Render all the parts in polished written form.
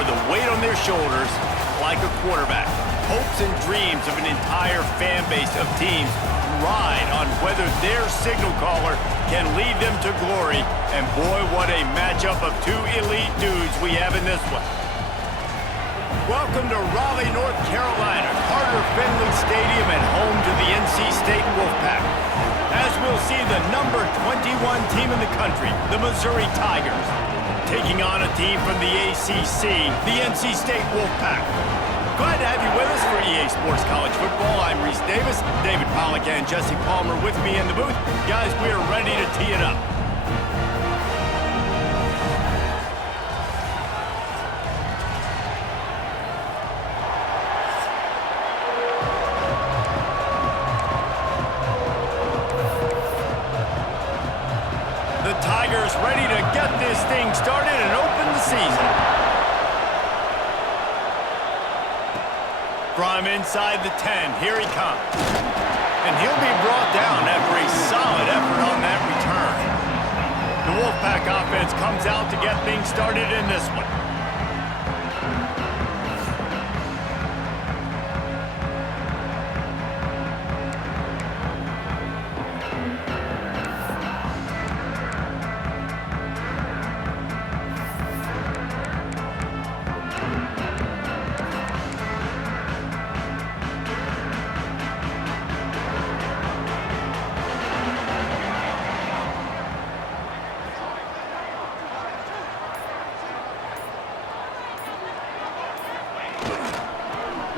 or the weight on their shoulders like a quarterback. Hopes and dreams of an entire fan base of teams ride on whether their signal caller can lead them to glory. And boy, what a matchup of two elite dudes we have in this one. Welcome to Raleigh, North Carolina, Carter Finley Stadium and home to the NC State Wolfpack. As we'll see the number 21 team in the country, the Missouri Tigers, taking on a team from the ACC, the NC State Wolfpack. Glad to have you with us for EA Sports College Football. I'm Reese Davis, David Pollack and Jesse Palmer with me in the booth. Guys, we are ready to tee it up. The Tigers ready to get this thing started and open the season. From inside the 10, here he comes. And he'll be brought down after a solid effort on that return. The Wolfpack offense comes out to get things started in this one.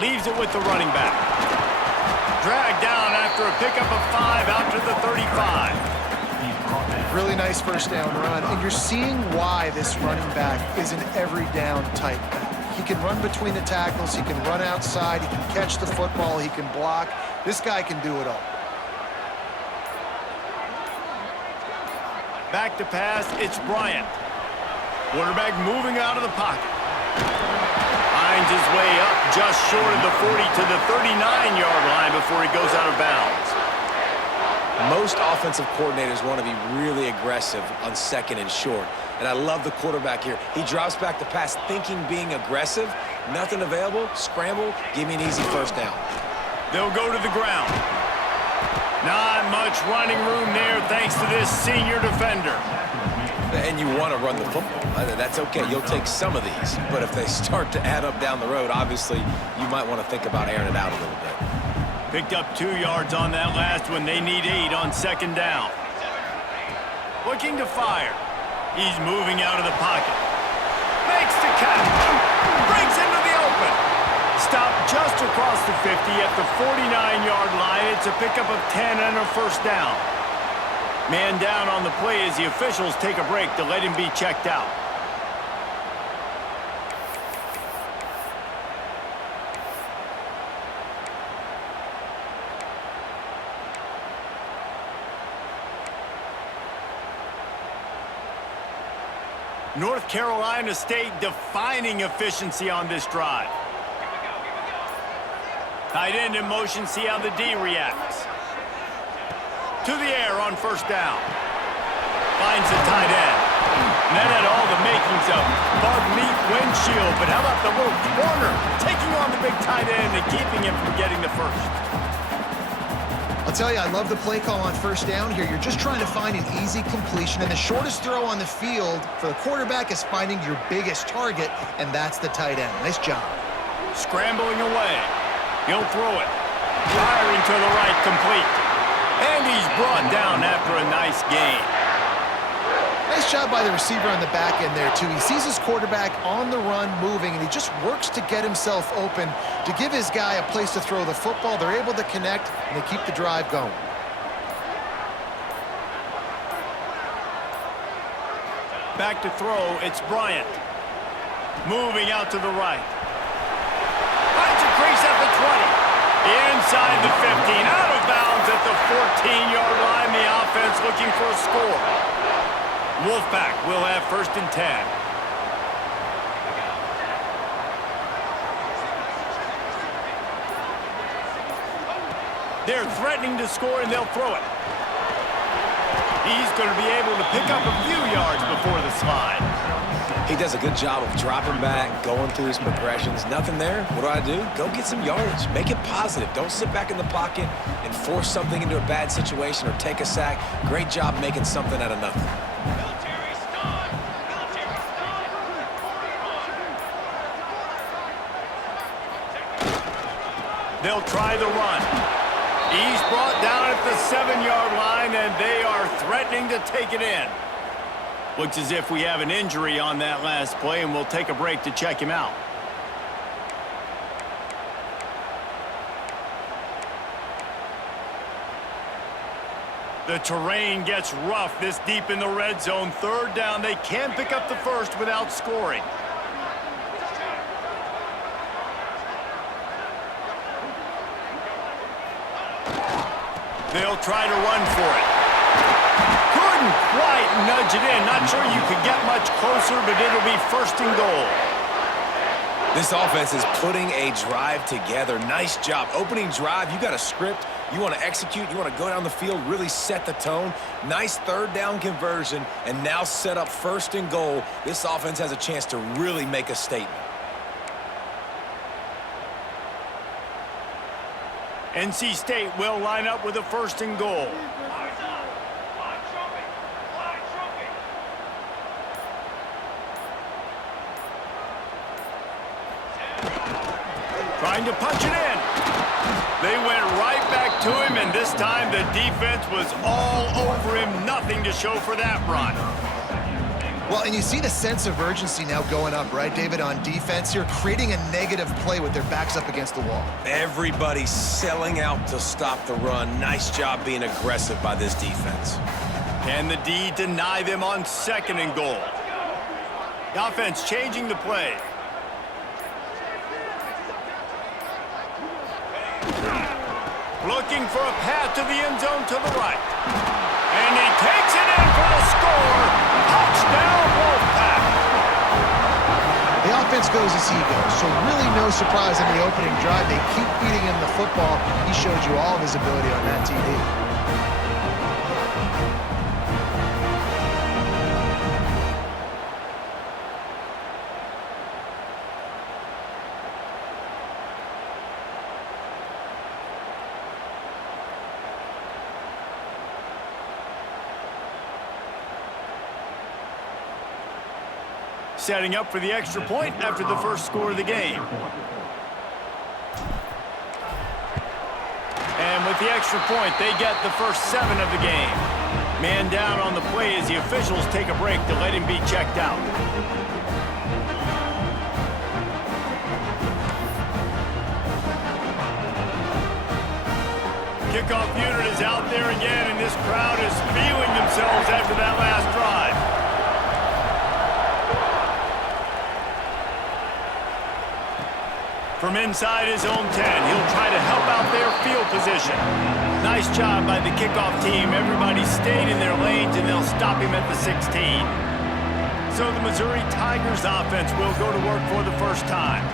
Leaves it with the running back. Dragged down after a pickup of 5 out to the 35. Really nice first down run, and you're seeing why this running back is an every down type back. He can run between the tackles, he can run outside, he can catch the football, he can block. This guy can do it all. Back to pass, it's Bryant. Quarterback moving out of the pocket. Finds his way up just short of the 40 to the 39-yard line before he goes out of bounds. Most offensive coordinators want to be really aggressive on second and short. And I love the quarterback here. He drops back the pass thinking being aggressive. Nothing available. Scramble. Give me an easy first down. They'll go to the ground. Not much running room there thanks to this senior defender. And you want to run the football. That's okay. You'll take some of these. But if they start to add up down the road, obviously, you might want to think about airing it out a little bit. Picked up 2 yards on that last one. They need 8 on second down. Looking to fire. He's moving out of the pocket. Makes the catch. Breaks into the open. Stopped just across the 50 at the 49-yard line. It's a pickup of 10 and a first down. Man down on the play as the officials take a break to let him be checked out. North Carolina State defining efficiency on this drive. Tight end in motion, see how the D reacts. To the air on first down. Finds the tight end. And that had all the makings of bug meat windshield. But how about the little corner taking on the big tight end and keeping him from getting the first? I'll tell you, I love the play call on first down here. You're just trying to find an easy completion, and the shortest throw on the field for the quarterback is finding your biggest target, and that's the tight end. Nice job. Scrambling away. He'll throw it. Firing to the right, complete. And he's brought down after a nice gain. Nice job by the receiver on the back end there, too. He sees his quarterback on the run moving, and he just works to get himself open to give his guy a place to throw the football. They're able to connect, and they keep the drive going. Back to throw, it's Bryant. Moving out to the right. Finds a crease at the 20. Inside the 15, out of bounds at the 14-yard line. The offense looking for a score. Wolfpack will have first and 10. They're threatening to score, and they'll throw it. He's going to be able to pick up a few yards before the slide. He does a good job of dropping back, going through his progressions. Nothing there. What do? Go get some yardage. Make it positive. Don't sit back in the pocket and force something into a bad situation or take a sack. Great job making something out of nothing. They'll try the run. He's brought down at the 7-yard line, and they are threatening to take it in. Looks as if we have an injury on that last play, and we'll take a break to check him out. The terrain gets rough this deep in the red zone. 3rd down. They can pick up the first without scoring. They'll try to run for it. Couldn't quite nudge it in. Not sure you could get much closer, but it'll be 1st and goal. This offense is putting a drive together. Nice job. Opening drive, you got a script. You want to execute. You want to go down the field, really set the tone. Nice 3rd down conversion, and now set up 1st and goal. This offense has a chance to really make a statement. NC State will line up with a 1st and goal. Trying to punch it in. They went right back to him, and this time the defense was all over him. Nothing to show for that run. Well, and you see the sense of urgency now going up, right, David, on defense here, creating a negative play with their backs up against the wall. Everybody's selling out to stop the run. Nice job being aggressive by this defense. Can the D deny them on 2nd and goal? The offense changing the play. Looking for a path to the end zone to the right. And he takes it in for the score. Touchdown, Wolfpack. The offense goes as he goes, so really no surprise in the opening drive. They keep feeding him the football. He showed you all of his ability on that TD. Setting up for the extra point after the first score of the game. And with the extra point, they get the first 7 of the game. Man down on the play as the officials take a break to let him be checked out. Kickoff unit is out there again, and this crowd is feeling themselves after that last drive. From inside his own 10, he'll try to help out their field position. Nice job by the kickoff team. Everybody stayed in their lanes, and they'll stop him at the 16. So the Missouri Tigers offense will go to work for the first time.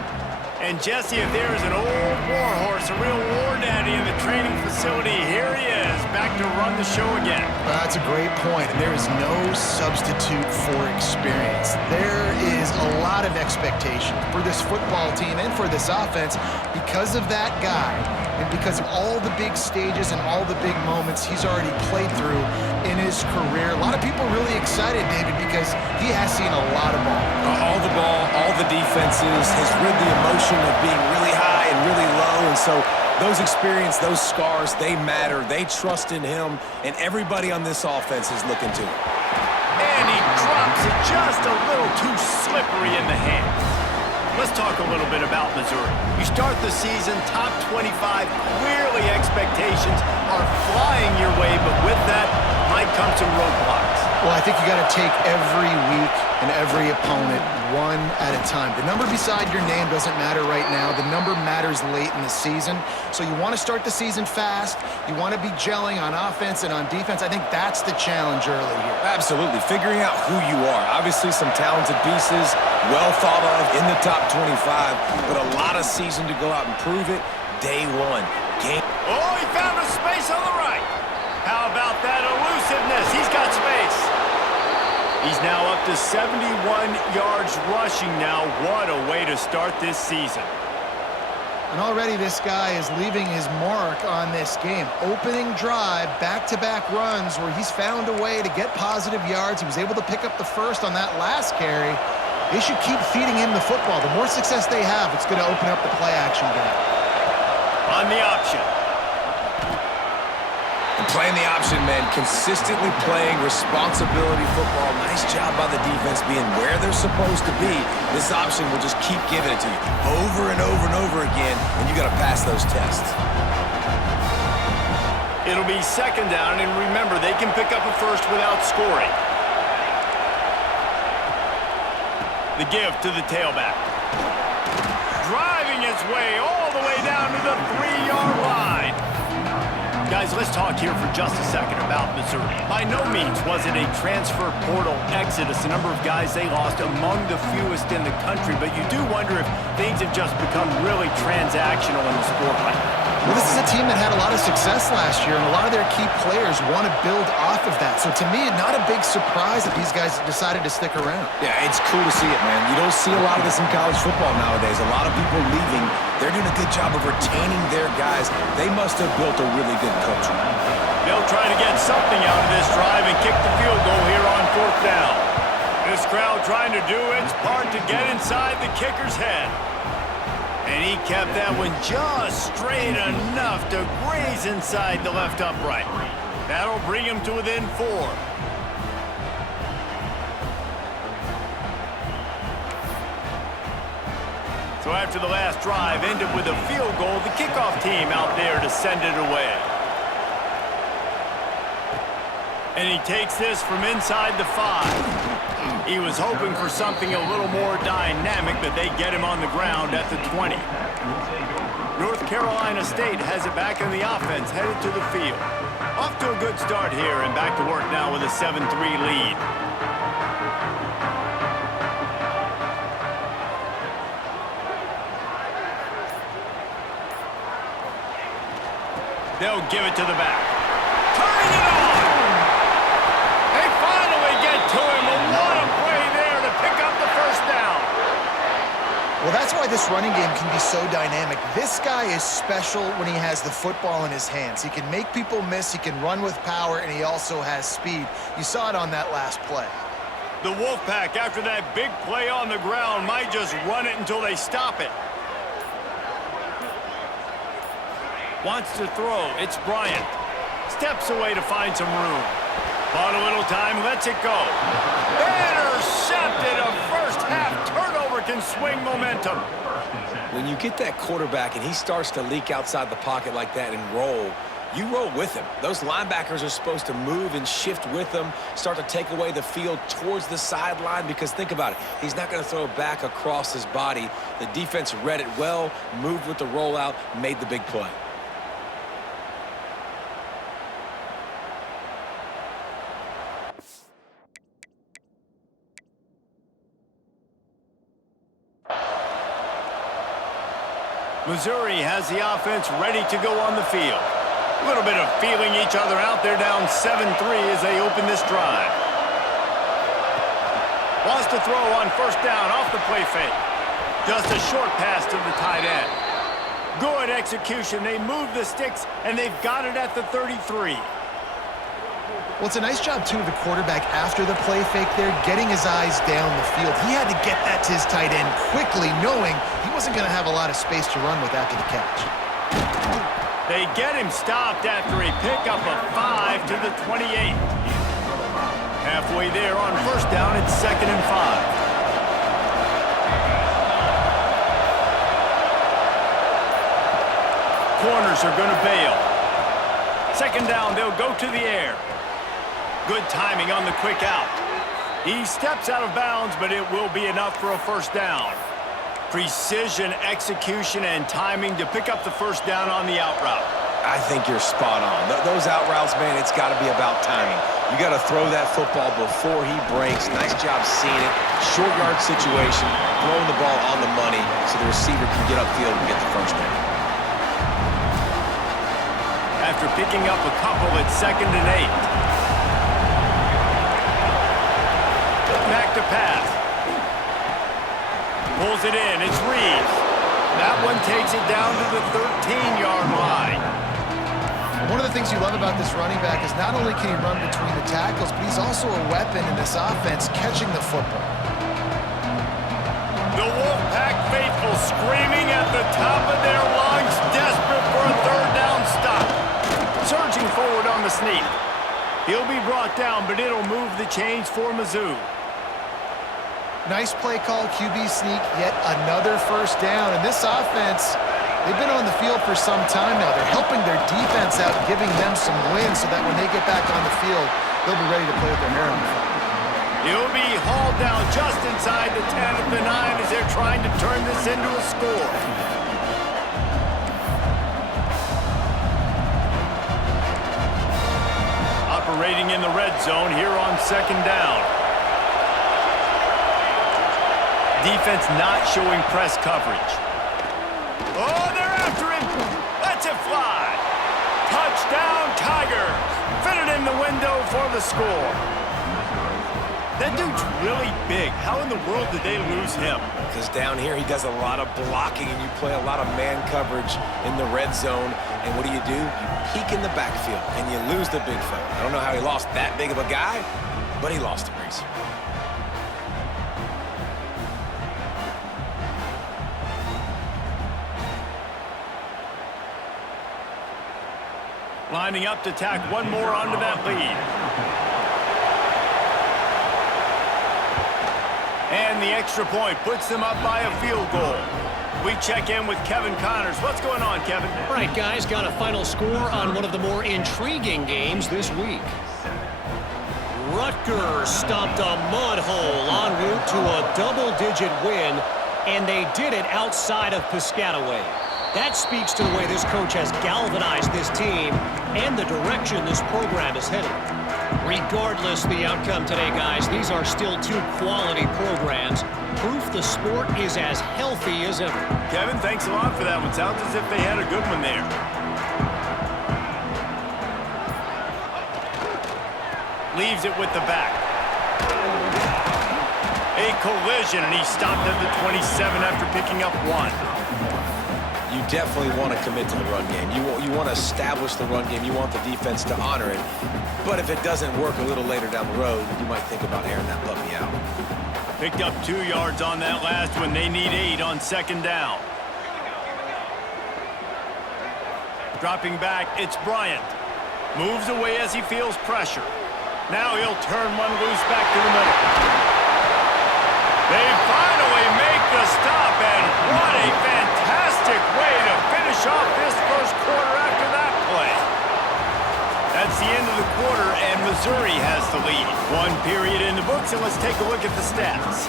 And Jesse, if there is an old war horse, a real war daddy in the training facility, here he is, back to run the show again. Well, that's a great point, and there is no substitute for experience. There is a lot of expectation for this football team and for this offense because of that guy and because of all the big stages and all the big moments he's already played through in his career. A lot of people really excited, David, because he has seen a lot of ball. All the ball, all the defenses, has rid the emotion of being really high and really low, and so those experience, those scars, they matter. They trust in him, and everybody on this offense is looking to him. And he drops it just a little too slippery in the hands. Let's talk a little bit about Missouri. You start the season top 25. Clearly expectations are flying your way, but with that might come some roadblocks. Well, I think you got to take every week and every opponent one at a time. The number beside your name doesn't matter right now. The number matters late in the season. So you want to start the season fast. You want to be gelling on offense and on defense. I think that's the challenge early here. Absolutely. Figuring out who you are. Obviously some talented pieces, well thought of in the top 25, but a lot of season to go out and prove it. Day one. Game. Oh, he found a space on the right. How about that elusiveness? He's got space. He's now up to 71 yards rushing now. What a way to start this season. And already this guy is leaving his mark on this game. Opening drive, back-to-back runs where he's found a way to get positive yards. He was able to pick up the first on that last carry. They should keep feeding him the football. The more success they have, it's going to open up the play-action game. On the option. And playing the option, man, consistently playing responsibility football. Nice job by the defense being where they're supposed to be. This option will just keep giving it to you over and over and over again, and you got to pass those tests. It'll be second down, and remember, they can pick up a first without scoring. The give to the tailback. Driving his way all the way down to the 3-yard line. Guys, let's talk here for just a second about Missouri. By no means was it a transfer portal exodus, the number of guys they lost among the fewest in the country, but you do wonder if things have just become really transactional in the sport right now. Well, this is a team that had a lot of success last year, and a lot of their key players want to build off of that. So to me, not a big surprise that these guys decided to stick around. Yeah, it's cool to see it, man. You don't see a lot of this in college football nowadays. A lot of people leaving. They're doing a good job of retaining their guys. They must have built a really good culture. They'll try to get something out of this drive and kick the field goal here on 4th down. This crowd trying to do its part to get inside the kicker's head. And he kept that one just straight enough to graze inside the left upright. That'll bring him to within 4. So after the last drive ended with a field goal, the kickoff team out there to send it away. And he takes this from inside the 5. He was hoping for something a little more dynamic, but they get him on the ground at the 20. North Carolina State has it back in the offense, headed to the field. Off to a good start here, and back to work now with a 7-3 lead. They'll give it to the back. Turning it on! They finally get to him. What a play there to pick up the first down. Well, that's why this running game can be so dynamic. This guy is special when he has the football in his hands. He can make people miss, he can run with power, and he also has speed. You saw it on that last play. The Wolfpack, after that big play on the ground, might just run it until they stop it. Wants to throw. It's Bryant. Steps away to find some room. Bought a little time, lets it go. Intercepted. A first half turnover can swing momentum. When you get that quarterback and he starts to leak outside the pocket like that and roll, you roll with him. Those linebackers are supposed to move and shift with him, start to take away the field towards the sideline, because think about it. He's not going to throw it back across his body. The defense read it well, moved with the rollout, made the big play. Missouri has the offense ready to go on the field. A little bit of feeling each other out there, down 7-3 as they open this drive. Wants to throw on first down off the play fake. Just a short pass to the tight end. Good execution. They move the sticks, and they've got it at the 33. Well, it's a nice job, too, of the quarterback after the play fake there, getting his eyes down the field. He had to get that to his tight end quickly, knowing he wasn't going to have a lot of space to run with after the catch. They get him stopped after a pickup of 5 to the 28. Halfway there on first down, it's 2nd and 5. Corners are going to bail. Second down, they'll go to the air. Good timing on the quick out. He steps out of bounds, but it will be enough for a first down. Precision, execution, and timing to pick up the first down on the out route. I think you're spot on. Those out routes, man, it's got to be about timing. You got to throw that football before he breaks. Nice job seeing it. Short yard situation, throwing the ball on the money so the receiver can get upfield and get the first down. After picking up a couple, it's 2nd and 8. pass. Pulls it in. It's Reeves. That one takes it down to the 13-yard line. One of the things you love about this running back is not only can he run between the tackles, but he's also a weapon in this offense catching the football. The Wolfpack faithful screaming at the top of their lungs, desperate for a third down stop. Surging forward on the sneak. He'll be brought down, but it'll move the chains for Mizzou. Nice play call, QB sneak, yet another first down. And this offense, they've been on the field for some time now. They're helping their defense out, giving them some wins so that when they get back on the field, they'll be ready to play with their hair on fire. He'll be hauled down just inside the 10 at the 9 as they're trying to turn this into a score. Operating in the red zone here on second down. Defense not showing press coverage. Oh, they're after him. Lets it fly. Touchdown, Tigers. Fitted in the window for the score. That dude's really big. How in the world did they lose him? Because down here he does a lot of blocking and you play a lot of man coverage in the red zone. And what do? You peek in the backfield and you lose the big fella. I don't know how he lost that big of a guy, but he lost him, Reese. Lining up to tack one more onto that lead. And the extra point puts them up by a field goal. We check in with Kevin Connors. What's going on, Kevin? All right, guys, got a final score on one of the more intriguing games this week. Rutgers stopped a mud hole en route to a double-digit win, and they did it outside of Piscataway. That speaks to the way this coach has galvanized this team and the direction this program is headed. Regardless the outcome today, guys, these are still two quality programs. Proof the sport is as healthy as ever. Kevin, thanks a lot for that one. Sounds as if they had a good one there. Leaves it with the back. A collision, and he stopped at the 27 after picking up one. You definitely want to commit to the run game. You want to establish the run game. You want the defense to honor it. But if it doesn't work a little later down the road, you might think about airing that puppy out. Picked up 2 yards on that last one. They need 8 on second down. Dropping back, it's Bryant. Moves away as he feels pressure. Now he'll turn one loose back to the middle. They finally make the stop, and what a fantastic way to finish off this first quarter after that play. That's the end of the quarter, and Missouri has the lead. 1 period in the books, and let's take a look at the stats.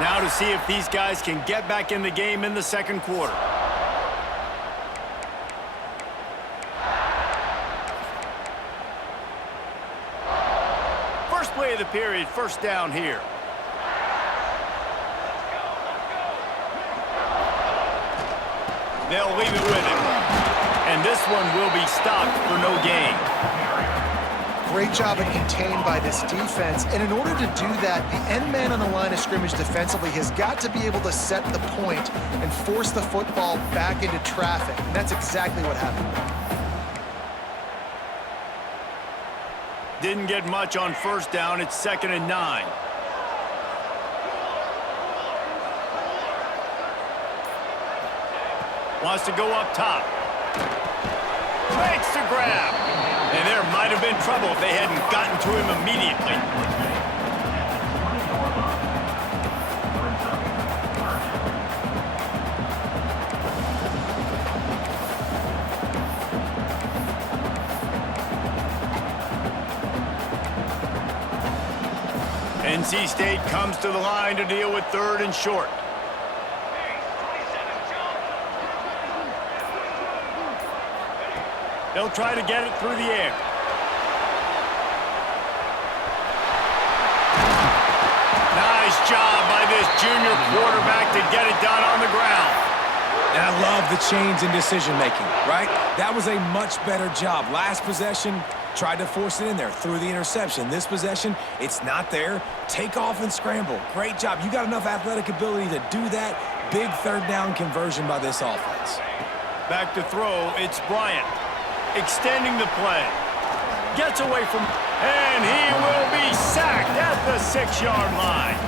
Now to see if these guys can get back in the game in the second quarter. First play of the period, first down here. They'll leave it with him. And this one will be stopped for no gain. Great job of contained by this defense. And in order to do that, the end man on the line of scrimmage defensively has got to be able to set the point and force the football back into traffic. And that's exactly what happened. Didn't get much on first down. It's 2nd and 9. Wants to go up top. Makes the grab. And there might have been trouble if they hadn't gotten to him immediately. NC State comes to the line to deal with 3rd and short. They'll try to get it through the air. Nice job by this junior quarterback to get it done on the ground. And I love the change in decision-making, right? That was a much better job. Last possession, tried to force it in there, threw the interception. This possession, it's not there. Take off and scramble. Great job. You got enough athletic ability to do that. Big third down conversion by this offense. Back to throw, it's Bryant. Extending the play. Gets away from, and he will be sacked at the 6-yard line.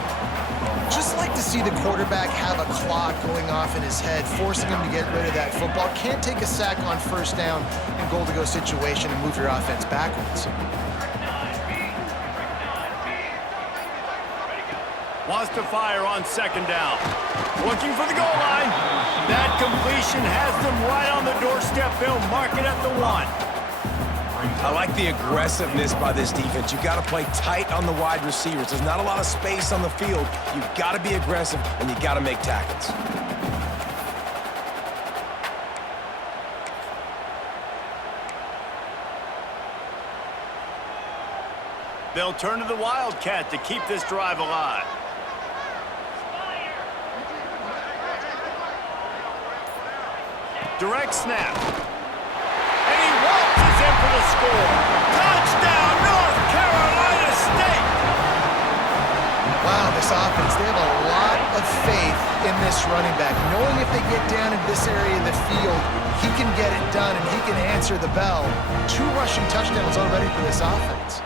Just like to see the quarterback have a clock going off in his head, forcing him to get rid of that football. Can't take a sack on first down in goal-to-go situation and move your offense backwards. Wants to fire on 2nd down. Looking for the goal line. That completion has them right on the doorstep. They'll mark it at the 1. I like the aggressiveness by this defense. You got to play tight on the wide receivers. There's not a lot of space on the field. You've got to be aggressive, and you got to make tackles. They'll turn to the Wildcat to keep this drive alive. Direct snap. And he waltzes in for the score. Touchdown, North Carolina State! Wow, this offense, they have a lot of faith in this running back, knowing if they get down in this area of the field, he can get it done and he can answer the bell. 2 rushing touchdowns already for this offense.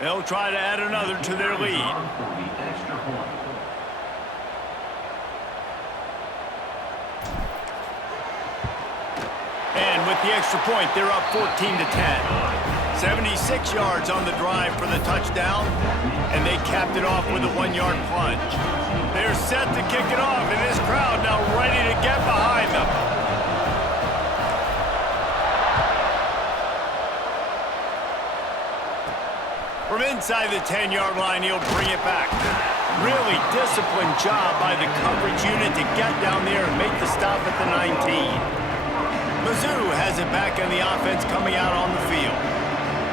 They'll try to add another to their lead. And with the extra point, they're up 14-10. 76 yards on the drive for the touchdown, and they capped it off with a 1-yard plunge. They're set to kick it off, and this crowd now ready to get behind them. From inside the 10-yard line, he'll bring it back. Really disciplined job by the coverage unit to get down there and make the stop at the 19. Mizzou has it back on the offense coming out on the field.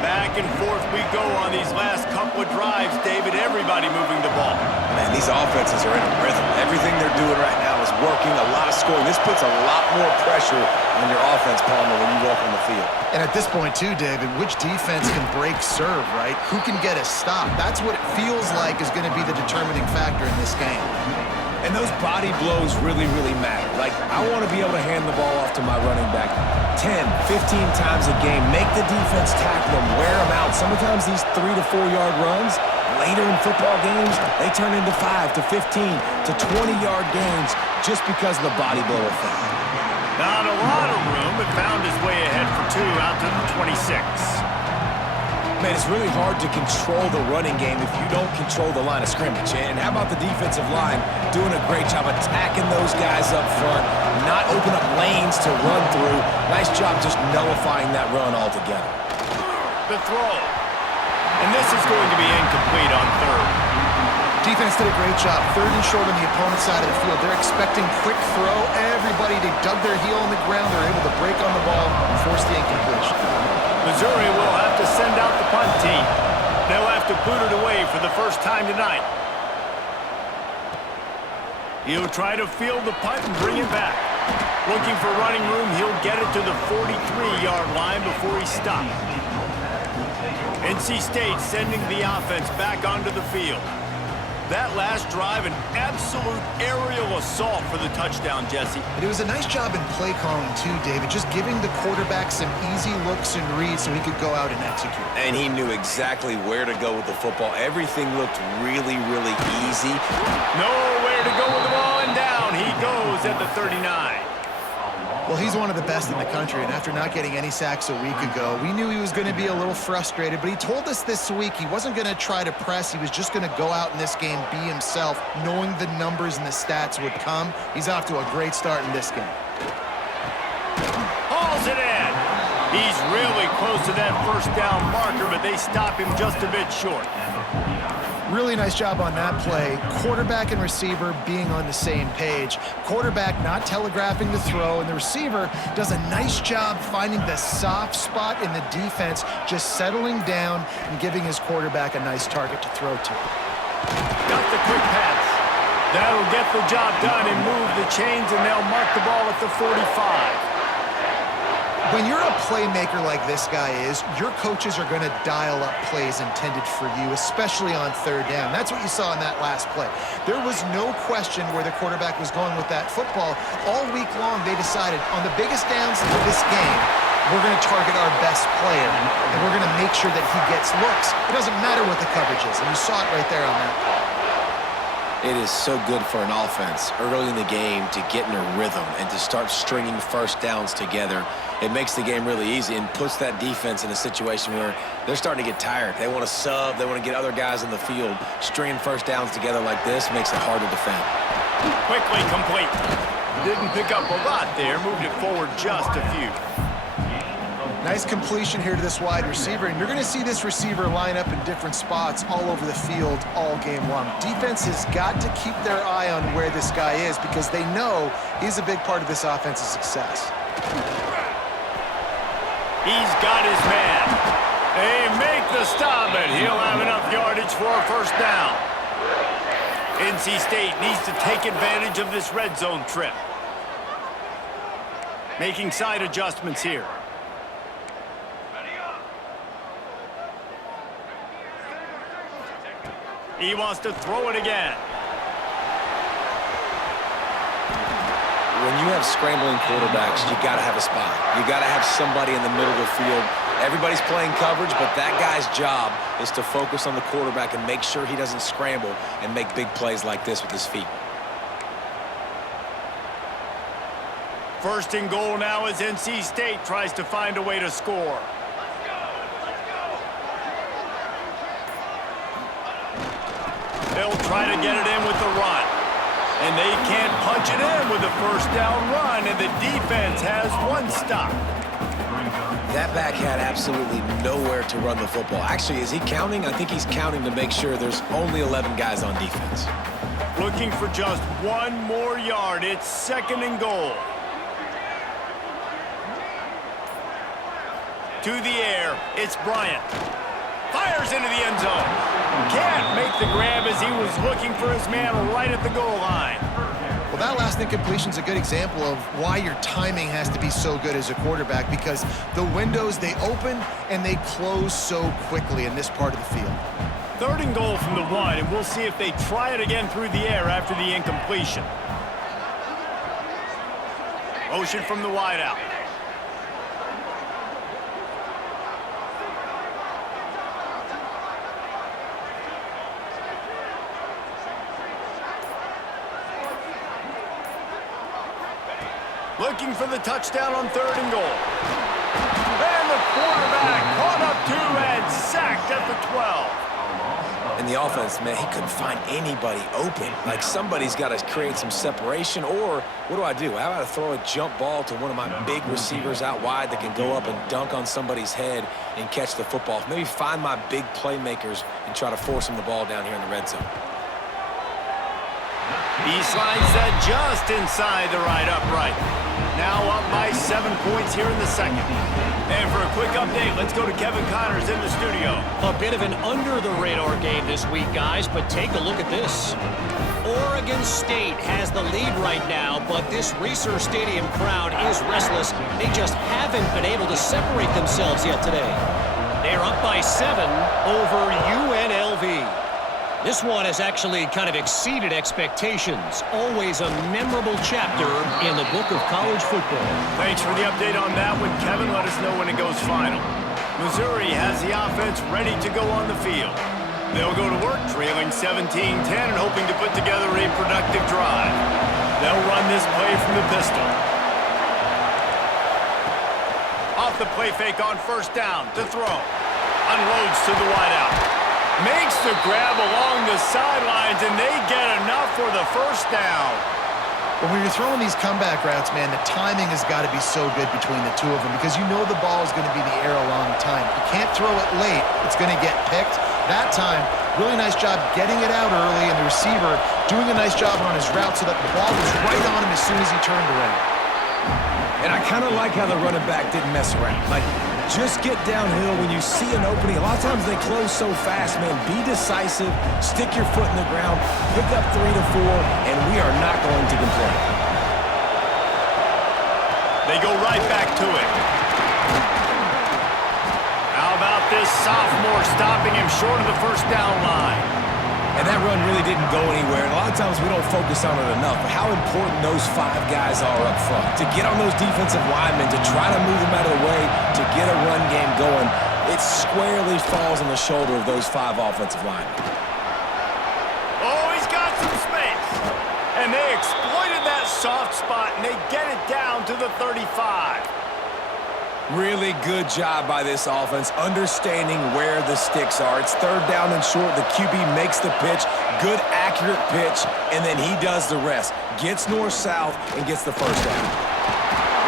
Back and forth we go on these last couple of drives, David. Everybody moving the ball. Man, these offenses are in a rhythm. Everything they're doing right now is working, a lot of scoring. This puts a lot more pressure on your offense, Palmer, when you walk on the field. And at this point, too, David, which defense can break serve, right? Who can get a stop? That's what it feels like is going to be the determining factor in this game. And those body blows really, really matter. Like, I want to be able to hand the ball off to my running back 10, 15 times a game. Make the defense tackle them, wear them out. Sometimes these 3 to 4 yard runs, later in football games, they turn into 5 to 15 to 20-yard gains just because of the body blow effect. Not a lot of room, but found his way ahead for 2 out to the 26. Man, it's really hard to control the running game if you don't control the line of scrimmage. And how about the defensive line doing a great job attacking those guys up front, not open up lanes to run through. Nice job just nullifying that run altogether. The throw. And this is going to be incomplete on 3rd. Defense did a great job. 3rd and short on the opponent's side of the field. They're expecting quick throw. Everybody, they dug their heel on the ground. They're able to break on the ball and force the incompletion. Missouri will have to send out the punt team. They'll have to boot it away for the first time tonight. He'll try to field the punt and bring it back. Looking for running room, he'll get it to the 43-yard line before he stops. NC State sending the offense back onto the field. That last drive, an absolute aerial assault for the touchdown, Jesse. And it was a nice job in play calling, too, David, just giving the quarterback some easy looks and reads so he could go out and execute. And he knew exactly where to go with the football. Everything looked really, really easy. Nowhere to go with the ball, and down he goes at the 39. Well, he's one of the best in the country, and after not getting any sacks a week ago, we knew he was going to be a little frustrated, but he told us this week he wasn't going to try to press. He was just going to go out in this game, be himself, knowing the numbers and the stats would come. He's off to a great start in this game. Hauls it in. He's really close to that first down marker, but they stop him just a bit short. Really nice job on that play. Quarterback and receiver being on the same page. Quarterback not telegraphing the throw, and the receiver does a nice job finding the soft spot in the defense, just settling down and giving his quarterback a nice target to throw to. Got the quick pass. That'll get the job done and move the chains, and they'll mark the ball at the 45. When you're a playmaker like this guy is, your coaches are going to dial up plays intended for you, especially on third down. That's what you saw in that last play. There was no question where the quarterback was going with that football. All week long, they decided on the biggest downs of this game, we're going to target our best player, and we're going to make sure that he gets looks. It doesn't matter what the coverage is, and you saw it right there on that play. It is so good for an offense early in the game to get in a rhythm and to start stringing first downs together. It makes the game really easy and puts that defense in a situation where they're starting to get tired. They want to sub. They want to get other guys in the field. Stringing first downs together like this makes it hard to defend. Quickly complete. Didn't pick up a lot there. Moved it forward just a few. Nice completion here to this wide receiver, and you're going to see this receiver line up in different spots all over the field all game long. Defense has got to keep their eye on where this guy is because they know he's a big part of this offense's success. He's got his man. They make the stop, and he'll have enough yardage for a first down. NC State needs to take advantage of this red zone trip. Making side adjustments here. He wants to throw it again. When you have scrambling quarterbacks, you got to have a spot. You got to have somebody in the middle of the field. Everybody's playing coverage, but that guy's job is to focus on the quarterback and make sure he doesn't scramble and make big plays like this with his feet. First and goal now as NC State tries to find a way to score. They'll try to get it in with the run. And they can't punch it in with a first down run, and the defense has one stop. That back had absolutely nowhere to run the football. Actually, is he counting? I think he's counting to make sure there's only 11 guys on defense. Looking for just one more yard. It's second and goal. To the air, it's Bryant. Fires into the end zone. Can't make the grab as he was looking for his man right at the goal line. Well, that last incompletion is a good example of why your timing has to be so good as a quarterback, because the windows, they open and they close so quickly in this part of the field. Third and goal from the 1, and we'll see if they try it again through the air after the incompletion. Motion from the wideout. Looking for the touchdown on third and goal. And the quarterback caught up to and sacked at the 12. And the offense, man, he couldn't find anybody open. Like, somebody's got to create some separation, or what do I do? How about I throw a jump ball to one of my big receivers out wide that can go up and dunk on somebody's head and catch the football? Maybe find my big playmakers and try to force them the ball down here in the red zone. He slides that just inside the right upright. Now up by 7 points here in the second. And for a quick update, let's go to Kevin Connors in the studio. A bit of an under-the-radar game this week, guys, but take a look at this. Oregon State has the lead right now, but this Reser Stadium crowd is restless. They just haven't been able to separate themselves yet today. They're up by 7 over UNLV. This one has actually kind of exceeded expectations. Always a memorable chapter in the book of college football. Thanks for the update on that one, Kevin. Let us know when it goes final. Missouri has the offense ready to go on the field. They'll go to work trailing 17-10 and hoping to put together a productive drive. They'll run this play from the pistol. Off the play fake on first down to throw. Unloads to the wideout. Makes the grab along the sidelines, and they get enough for the first down. But when you're throwing these comeback routes, man, the timing has got to be so good between the two of them, because you know the ball is going to be in the air a long time. You can't throw it late. It's going to get picked. That time, really nice job getting it out early, and the receiver doing a nice job on his route so that the ball was right on him as soon as he turned around. And I kind of like how the running back didn't mess around. Like, Just get downhill when you see an opening. A lot of times they close so fast, man. Be decisive, stick your foot in the ground, pick up 3 to 4, and we are not going to complain. They go right back to it. How about this sophomore stopping him short of the first down line? And that run really didn't go anywhere. And a lot of times we don't focus on it enough, but how important those 5 guys are up front. To get on those defensive linemen, to try to move them out of the way, to get a run game going, it squarely falls on the shoulder of those 5 offensive linemen. Oh, he's got some space. And they exploited that soft spot, and they get it down to the 35. Really good job by this offense, understanding where the sticks are. It's 3rd down and short. The QB makes the pitch. Good, accurate pitch, and then he does the rest. Gets north-south and gets the first down.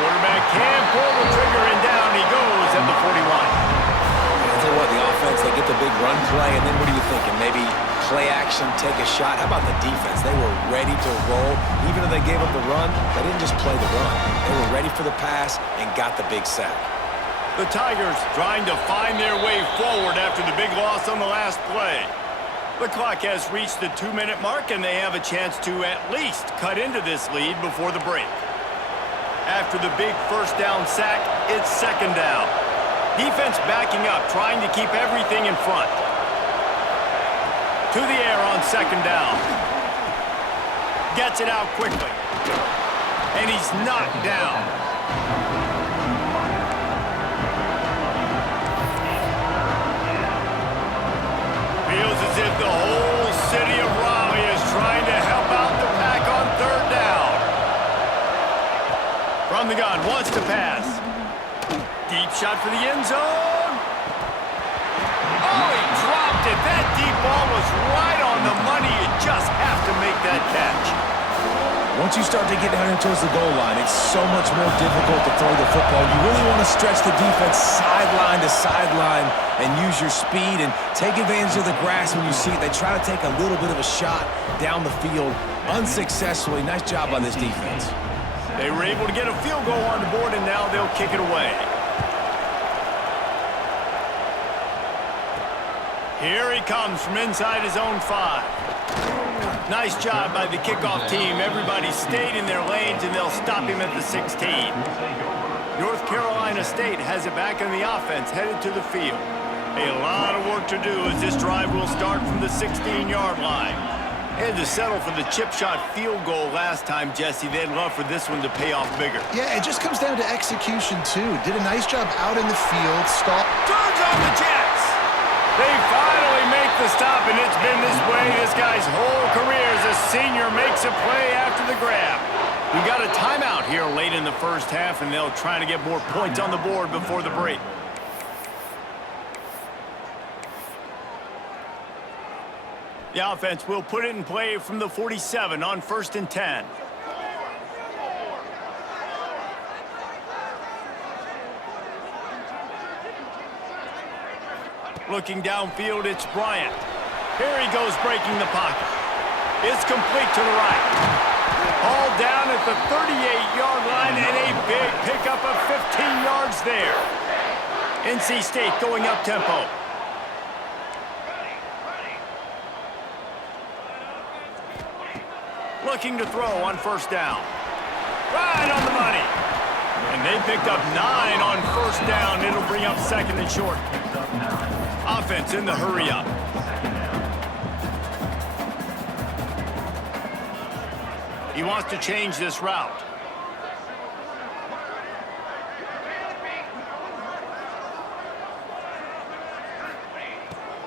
Quarterback can pull the trigger, and down he goes at the 41. I'll tell you what, the offense, they get the big run play, and then what are you thinking? Maybe play action, take a shot. How about the defense? They were ready to roll. Even if they gave up the run, they didn't just play the run. They were ready for the pass and got the big sack. The Tigers trying to find their way forward after the big loss on the last play. The clock has reached the 2-minute mark, and they have a chance to at least cut into this lead before the break. After the big first down sack, it's 2nd down. Defense backing up, trying to keep everything in front. To the air on 2nd down. Gets it out quickly. And he's knocked down. Feels as if the whole city of Raleigh is trying to help out the Pack on 3rd down. From the gun, wants to pass. Deep shot for the end zone. Oh, he dropped it. That deep ball was right on the money. You just have to make that catch. Once you start to get down here towards the goal line, it's so much more difficult to throw the football. You really want to stretch the defense sideline to sideline and use your speed and take advantage of the grass when you see it. They try to take a little bit of a shot down the field unsuccessfully. Nice job on this defense. They were able to get a field goal on the board, and now they'll kick it away. Here he comes from inside his own 5. Nice job by the kickoff team. Everybody stayed in their lanes, and they'll stop him at the 16. North Carolina State has it back in the offense, headed to the field. A lot of work to do as this drive will start from the 16-yard line. Had to settle for the chip shot field goal last time, Jesse. They'd love for this one to pay off bigger. Yeah, it just comes down to execution, too. Did a nice job out in the field. Turns on the Jets. They finally make the stop, and it's been this way this guy's whole career as a senior makes a play after the grab. We got a timeout here late in the first half, and they'll try to get more points on the board before the break. The offense will put it in play from the 47 on 1st and 10. Looking downfield, it's Bryant. Here he goes breaking the pocket. It's complete to the right. All down at the 38-yard line, and a big pickup of 15 yards there. NC State going up tempo. Looking to throw on 1st down. Right on the money. And they picked up 9 on 1st down. It'll bring up 2nd and short. Offense in the hurry up. He wants to change this route.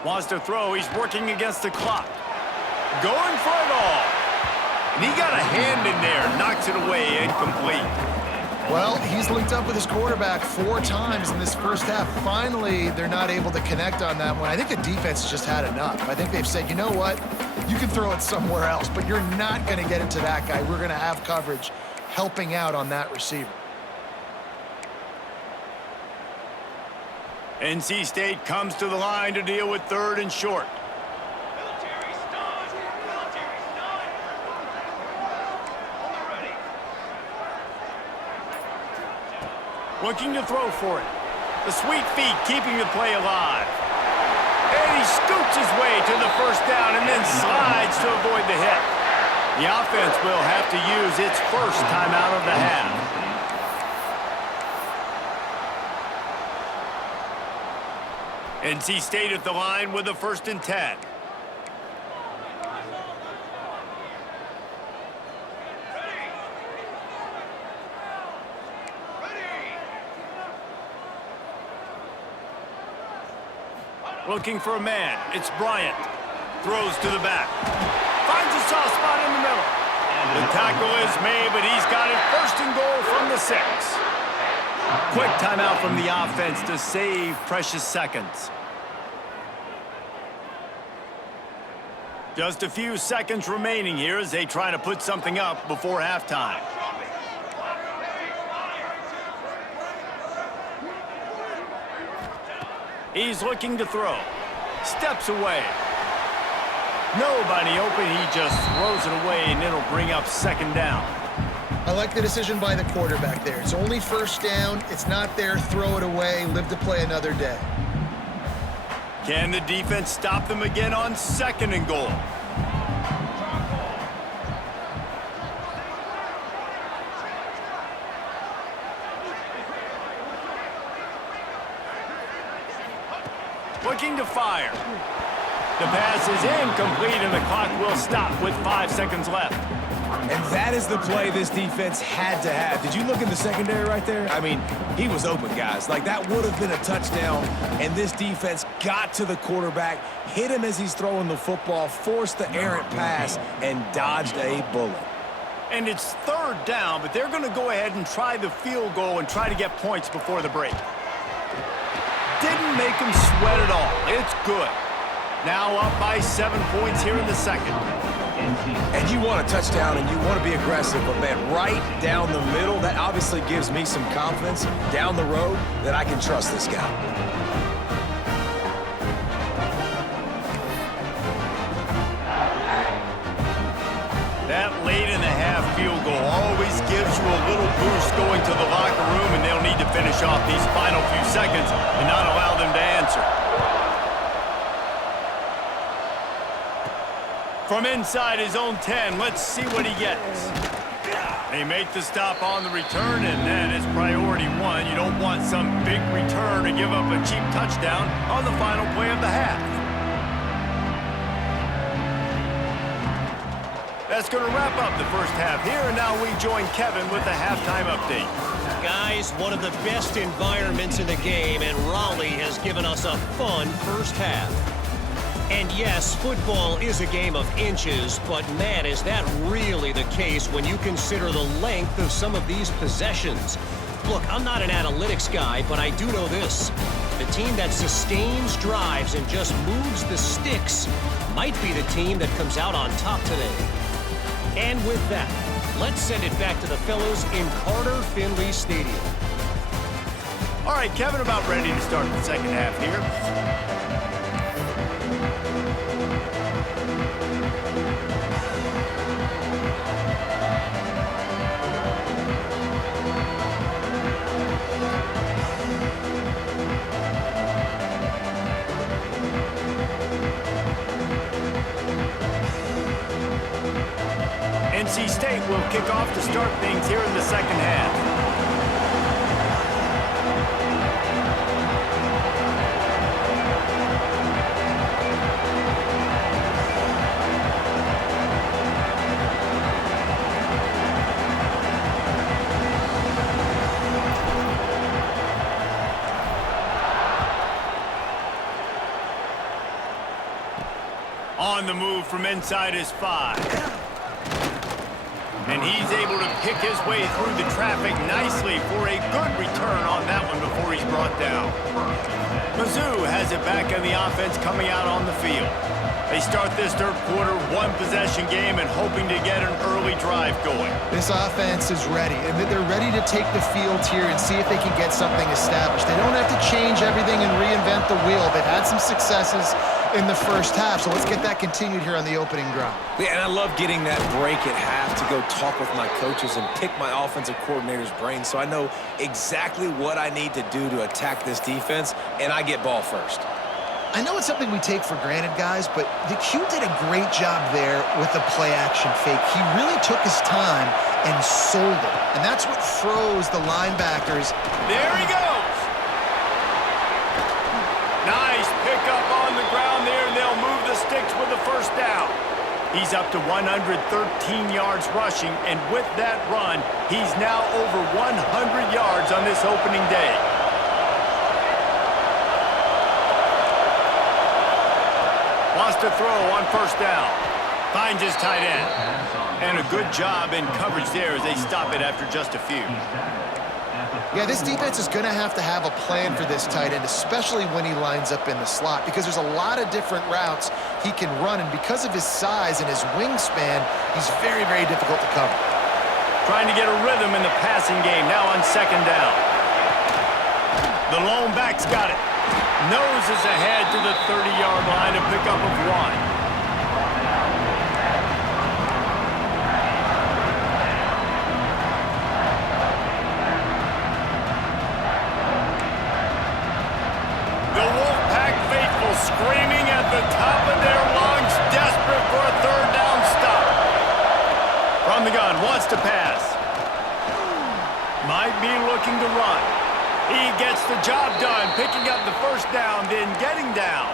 Wants to throw. He's working against the clock. Going for it all. And he got a hand in there. Knocks it away. Incomplete. Well, he's linked up with his quarterback 4 times in this first half. Finally, they're not able to connect on that one. I think the defense just had enough. I think they've said, you know what? You can throw it somewhere else, but you're not going to get it to that guy. We're going to have coverage helping out on that receiver. NC State comes to the line to deal with 3rd and short. Looking to throw for it. The sweet feet keeping the play alive. And he scoots his way to the first down and then slides to avoid the hit. The offense will have to use its first timeout of the half. NC State at the line with a 1st and 10. Looking for a man. It's Bryant. Throws to the back. Finds a soft spot in the middle. The tackle is made, but he's got it 1st and goal from the 6. Quick timeout from the offense to save precious seconds. Just a few seconds remaining here as they try to put something up before halftime. He's looking to throw. Steps away. Nobody open. He just throws it away, and it'll bring up 2nd down. I like the decision by the quarterback there. It's only 1st down. It's not there. Throw it away. Live to play another day. Can the defense stop them again on 2nd and goal? Looking to fire. The pass is incomplete, and the clock will stop with 5 seconds left. And that is the play this defense had to have. Did you look in the secondary right there? I mean, he was open, guys. Like, that would have been a touchdown, and this defense got to the quarterback, hit him as he's throwing the football, forced the errant pass, and dodged a bullet. And it's 3rd down, but they're going to go ahead and try the field goal and try to get points before the break. Didn't make him sweat at all. It's good. Now up by 7 points here in the 2nd. And you want a touchdown and you want to be aggressive, but man, right down the middle, that obviously gives me some confidence down the road that I can trust this guy. That late in the half field goal always gives you a little boost going to the locker room, and they'll need to finish off these final few seconds and not allow them to answer. From inside his own 10, let's see what he gets. They make the stop on the return, and that is priority 1. You don't want some big return to give up a cheap touchdown on the final play of the half. That's going to wrap up the first half here, and now we join Kevin with the halftime update. Guys, one of the best environments in the game, and Raleigh has given us a fun first half. And yes, football is a game of inches, but man, is that really the case when you consider the length of some of these possessions. Look, I'm not an analytics guy, but I do know this. The team that sustains drives and just moves the sticks might be the team that comes out on top today. And with that, let's send it back to the fellows in Carter Finley Stadium. All right, Kevin, about ready to start the second half here. NC State will kick off to start things here in the second half. On the move from inside his 5. And he's able to pick his way through the traffic nicely for a good return on that one before he's brought down. Mizzou has it back on the offense coming out on the field. They start this third quarter, one-possession game and hoping to get an early drive going. This offense is ready, and they're ready to take the field here and see if they can get something established. They don't have to change everything and reinvent the wheel. They've had some successes in the first half, so let's get that continued here on the opening drive. Yeah, and I love getting that break at half to go talk with my coaches and pick my offensive coordinator's brain so I know exactly what I need to do to attack this defense, and I get ball first. I know it's something we take for granted, guys, but the Q did a great job there with the play-action fake. He really took his time and sold it, and that's what froze the linebackers. There he goes. Nice pickup on the ground there, and they'll move the sticks with the first down. He's up to 113 yards rushing, and with that run, he's now over 100 yards on this opening day. Wants to throw on first down. Finds his tight end. And a good job in coverage there as they stop it after just a few. Yeah, this defense is going to have a plan for this tight end, especially when he lines up in the slot, because there's a lot of different routes he can run, and because of his size and his wingspan, he's very, very difficult to cover. Trying to get a rhythm in the passing game now on second down. The lone back's got it. Noses ahead to the 30-yard line, a pickup of 1. The Wolfpack faithful screaming at the top of their lungs, desperate for a third down stop. From the gun, wants to pass. Might be looking to run. He gets the job done, picking up the first down, then getting down.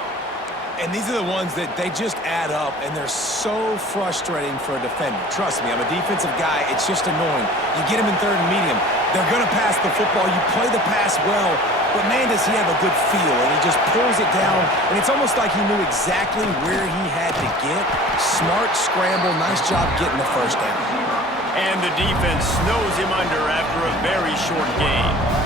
And these are the ones that they just add up, and they're so frustrating for a defender. Trust me, I'm a defensive guy. It's just annoying. You get him in third and medium. They're going to pass the football. You play the pass well, but man, does he have a good feel, and he just pulls it down, and it's almost like he knew exactly where he had to get. Smart scramble, nice job getting the first down. And the defense snows him under after a very short gain.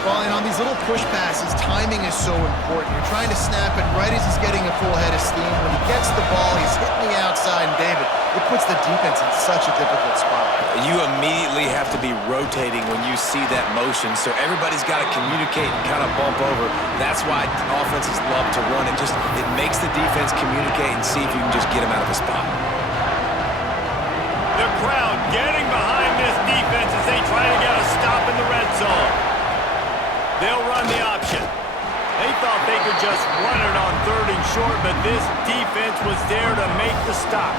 Well, and on these little push passes, timing is so important. You're trying to snap it right as he's getting a full head of steam. When he gets the ball, he's hitting the outside, and David, it puts the defense in such a difficult spot. You immediately have to be rotating when you see that motion, so everybody's got to communicate and kind of bump over. That's why offenses love to run. It makes the defense communicate and see if you can just get him out of a spot. The crowd getting behind this defense as they try to get a stop in the red zone. They'll run the option. They thought they could just run it on third and short, but this defense was there to make the stop.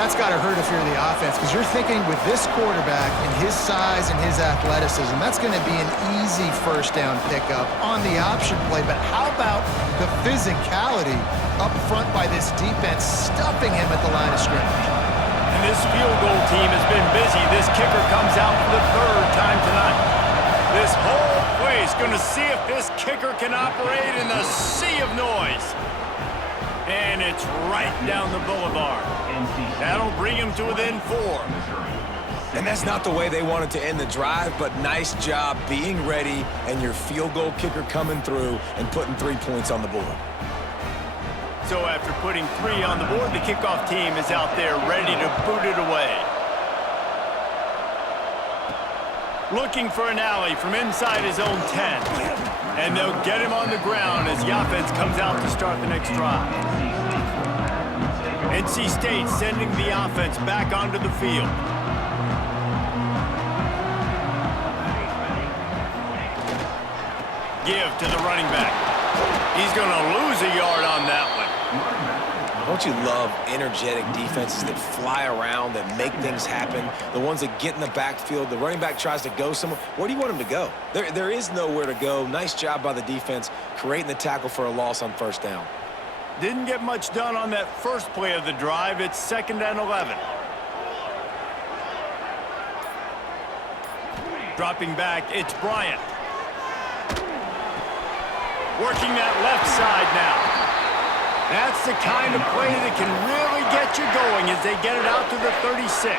That's got to hurt if you're the offense, because you're thinking with this quarterback and his size and his athleticism, that's going to be an easy first down pickup on the option play. But how about the physicality up front by this defense, stuffing him at the line of scrimmage? And this field goal team has been busy. This kicker comes out for the third time tonight. This whole place going to see if this kicker can operate in the sea of noise. And it's right down the boulevard. That'll bring him to within 4. And that's not the way they wanted to end the drive, but nice job being ready and your field goal kicker coming through and putting 3 points on the board. So after putting 3 on the board, the kickoff team is out there ready to boot it away. Looking for an alley from inside his own 10. And they'll get him on the ground as the offense comes out to start the next drive. NC State sending the offense back onto the field. Give to the running back. He's going to lose a yard on that one. Don't you love energetic defenses that fly around, that make things happen? The ones that get in the backfield, the running back tries to go somewhere. Where do you want him to go? There is nowhere to go. Nice job by the defense, creating the tackle for a loss on first down. Didn't get much done on that first play of the drive. It's 2nd and 11. Dropping back, it's Bryant. Working that left side now. That's the kind of play that can really get you going as they get it out to the 36.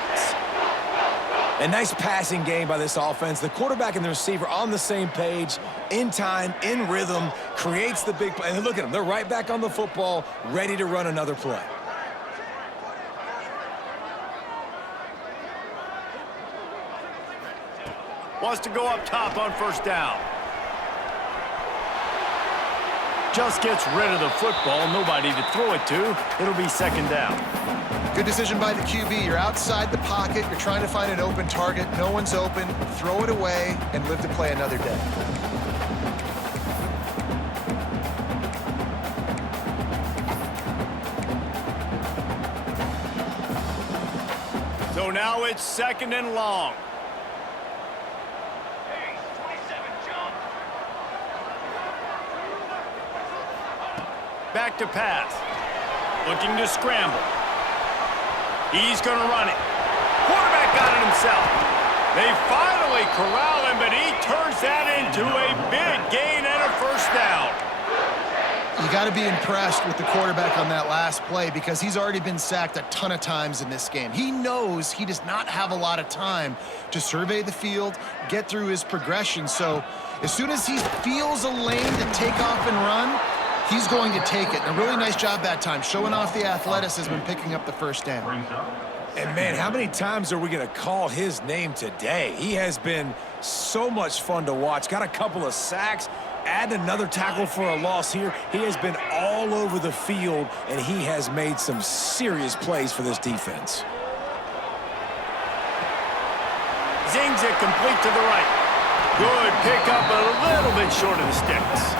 A nice passing game by this offense. The quarterback and the receiver on the same page, in time, in rhythm, creates the big play. And look at them. They're right back on the football, ready to run another play. Wants to go up top on first down. Just gets rid of the football. Nobody to throw it to. It'll be second down. Good decision by the QB. You're outside the pocket. You're trying to find an open target. No one's open. Throw it away and live to play another day. So now it's second and long. Back to pass. Looking to scramble. He's going to run it. Quarterback got it himself. They finally corral him, but he turns that into a big gain and a first down. You got to be impressed with the quarterback on that last play because he's already been sacked a ton of times in this game. He knows he does not have a lot of time to survey the field, get through his progression. So as soon as he feels a lane to take off and run, he's going to take it. And a really nice job that time, showing off the athleticism and picking up the first down. And, man, how many times are we going to call his name today? He has been so much fun to watch. Got a couple of sacks. Add another tackle for a loss here. He has been all over the field, and he has made some serious plays for this defense. Zings it complete to the right. Good pickup, a little bit short of the sticks.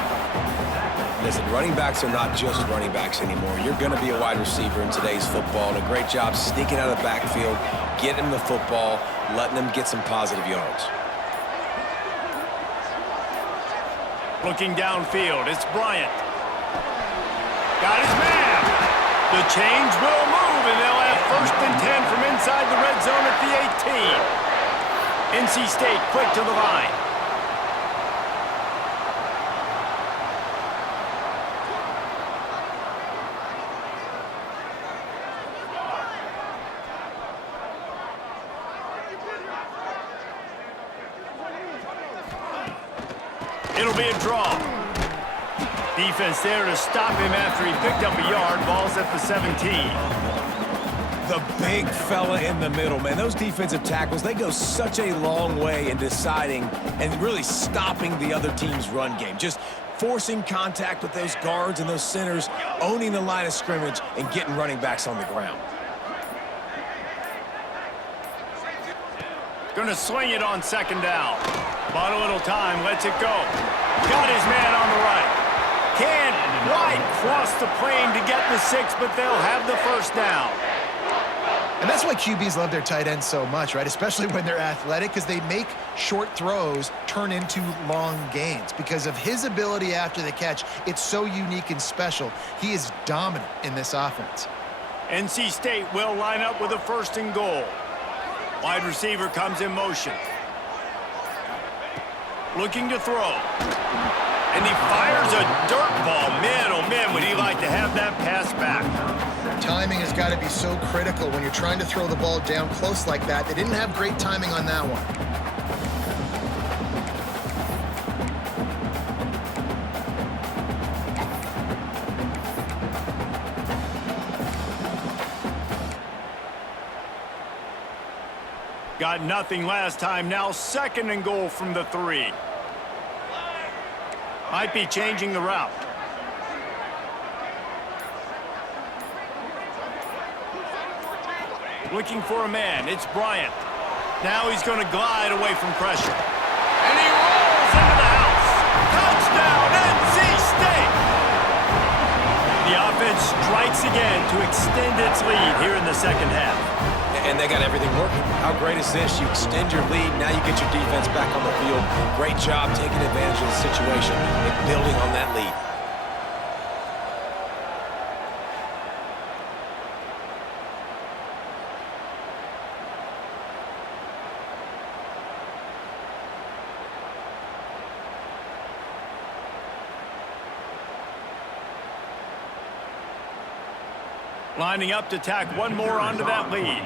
Listen, running backs are not just running backs anymore. You're going to be a wide receiver in today's football, and a great job sneaking out of the backfield, getting the football, letting them get some positive yards. Looking downfield, it's Bryant. Got his man. The chains will move, and they'll have first and 10 from inside the red zone at the 18. NC State quick to the line. It'll be a draw. Defense there to stop him after he picked up a yard. Ball's at the 17. The big fella in the middle, man. Those defensive tackles, they go such a long way in deciding and really stopping the other team's run game. Just forcing contact with those guards and those centers, owning the line of scrimmage, and getting running backs on the ground. Gonna swing it on second down. Bought a little time, lets it go. Got his man on the right. Can't quite cross the plane to get the 6, but they'll have the first down. And that's why QBs love their tight ends so much, right? Especially when they're athletic, because they make short throws turn into long gains. Because of his ability after the catch, it's so unique and special. He is dominant in this offense. NC State will line up with a first and goal. Wide receiver comes in motion. Looking to throw. And he fires a dirt ball. Man, oh man, would he like to have that pass back. Timing has got to be so critical when you're trying to throw the ball down close like that. They didn't have great timing on that one. Got nothing last time. Now second and goal from the 3. Might be changing the route. Looking for a man. It's Bryant. Now he's going to glide away from pressure. And he rolls into the house. Touchdown, NC State! The offense strikes again to extend its lead here in the second half. And they got everything working. How great is this? You extend your lead, now you get your defense back on the field. Great job taking advantage of the situation and building on that lead. Lining up to tack one more onto that lead.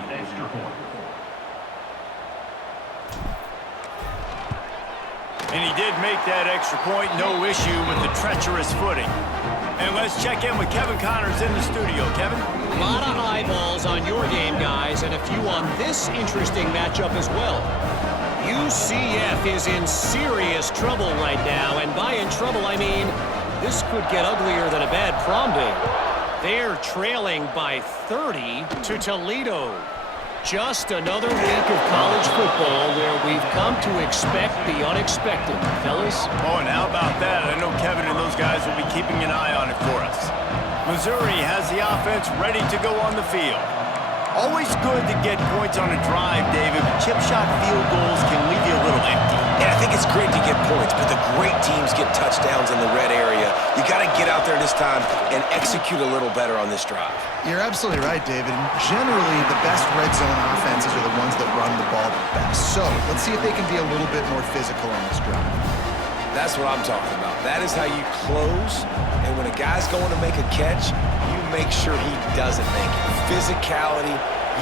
And he did make that extra point, no issue with the treacherous footing. And let's check in with Kevin Connors in the studio. Kevin? A lot of eyeballs on your game, guys, and a few on this interesting matchup as well. UCF is in serious trouble right now, and by in trouble, I mean this could get uglier than a bad prom date. They're trailing by 30 to Toledo. Just another week of college football where we've come to expect the unexpected, fellas. Oh, and how about that? I know Kevin and those guys will be keeping an eye on it for us. Missouri has the offense ready to go on the field. Always good to get points on a drive, David, but chip shot field goals can leave you a little empty. And I think it's great to get points, but the great teams get touchdowns in the red area. You got to get out there this time and execute a little better on this drive. You're absolutely right, David. And generally, the best red zone offenses are the ones that run the ball the best. So let's see if they can be a little bit more physical on this drive. That's what I'm talking about. That is how you close. And when a guy's going to make a catch, you make sure he doesn't make it. Physicality,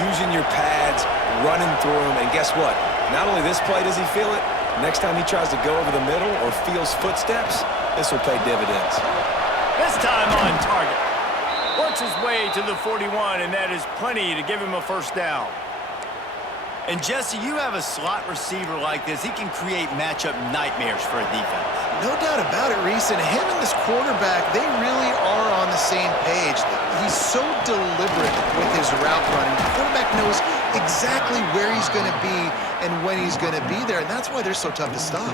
using your pads, running through them. And guess what? Not only this play does he feel it, next time he tries to go over the middle or feels footsteps, this will pay dividends. This time on target. Works his way to the 41, and that is plenty to give him a first down. And Jesse, you have a slot receiver like this. He can create matchup nightmares for a defense. No doubt about it, Reese. And him and this quarterback, they really are on the same page. He's so deliberate with his route running. The quarterback knows exactly where he's going to be and when he's going to be there, and that's why they're so tough to stop.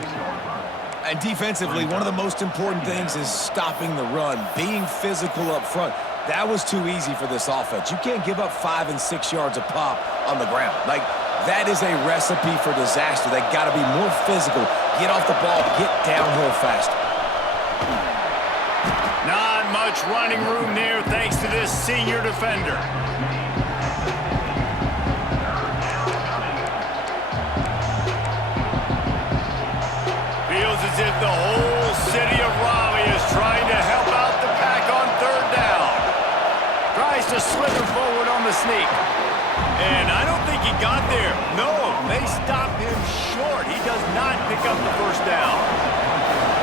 And defensively, one of the most important things is stopping the run, being physical up front. That was too easy for this offense. You can't give up 5 and 6 yards a pop on the ground. Like, that is a recipe for disaster. They got to be more physical, get off the ball, get downhill faster. Not much running room there thanks to this senior defender. Feels as if the whole city of Raleigh is trying to help out the pack on third down. Tries to slip it forward on the sneak. And I don't think he got there. No, they stopped him short. He does not pick up the first down.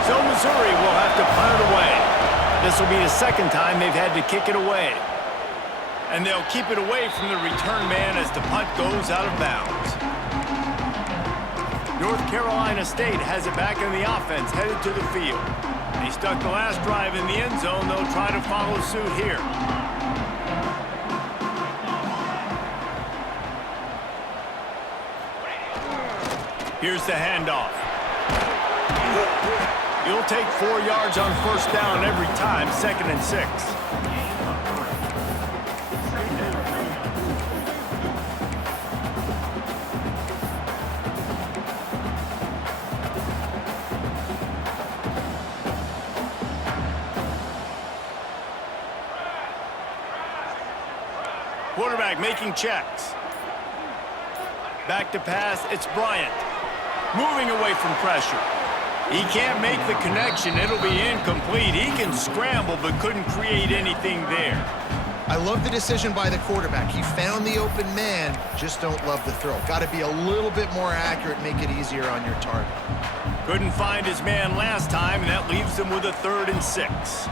So Missouri will have to punt it away. This will be the second time they've had to kick it away. And they'll keep it away from the return man as the punt goes out of bounds. North Carolina State has it back in the offense, headed to the field. They stuck the last drive in the end zone. They'll try to follow suit here. Here's the handoff. You'll take 4 yards on first down every time, 2nd and 6. Quarterback making checks. Back to pass, it's Bryant. Moving away from pressure. He can't make the connection. It'll be incomplete. He can scramble, but couldn't create anything there. I love the decision by the quarterback. He found the open man, just don't love the throw. Got to be a little bit more accurate, make it easier on your target. Couldn't find his man last time, and that leaves him with a 3rd and 6.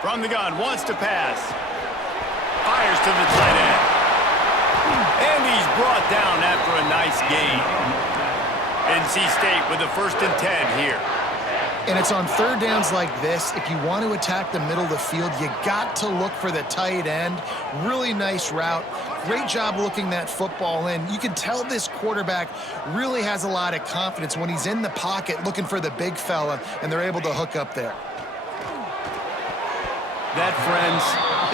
From the gun, wants to pass. Fires to the tight end. And he's brought down after a nice gain. NC State with a 1st and 10 here. And it's on third downs like this. If you want to attack the middle of the field, you got to look for the tight end. Really nice route. Great job looking that football in. You can tell this quarterback really has a lot of confidence when he's in the pocket looking for the big fella, and they're able to hook up there. That, friends,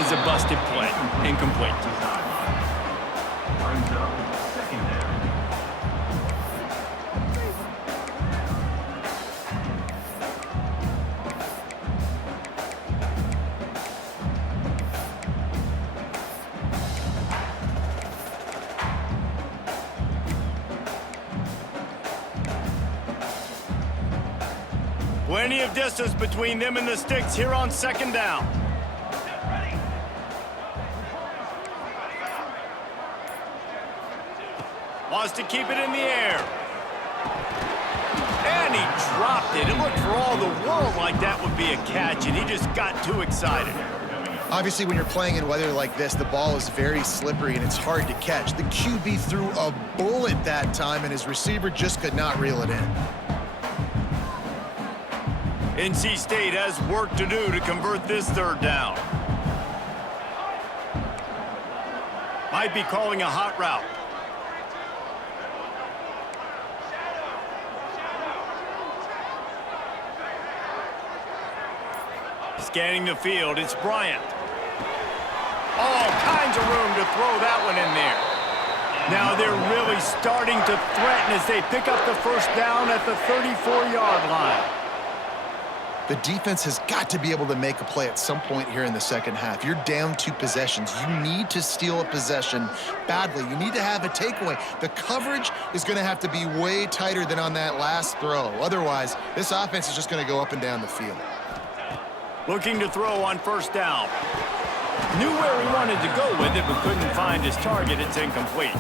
is a busted play. Incomplete. Plenty of distance between them and the sticks here on 2nd down. Wants to keep it in the air. And he dropped it. It looked for all the world like that would be a catch, and he just got too excited. Obviously, when you're playing in weather like this, the ball is very slippery and it's hard to catch. The QB threw a bullet that time, and his receiver just could not reel it in. NC State has work to do to convert this third down. Might be calling a hot route. Scanning the field, it's Bryant. All kinds of room to throw that one in there. Now they're really starting to threaten as they pick up the first down at the 34-yard line. The defense has got to be able to make a play at some point here in the second half. You're down 2 possessions. You need to steal a possession badly. You need to have a takeaway. The coverage is going to have to be way tighter than on that last throw. Otherwise, this offense is just going to go up and down the field. Looking to throw on first down. Knew where he wanted to go with it, but couldn't find his target. It's incomplete.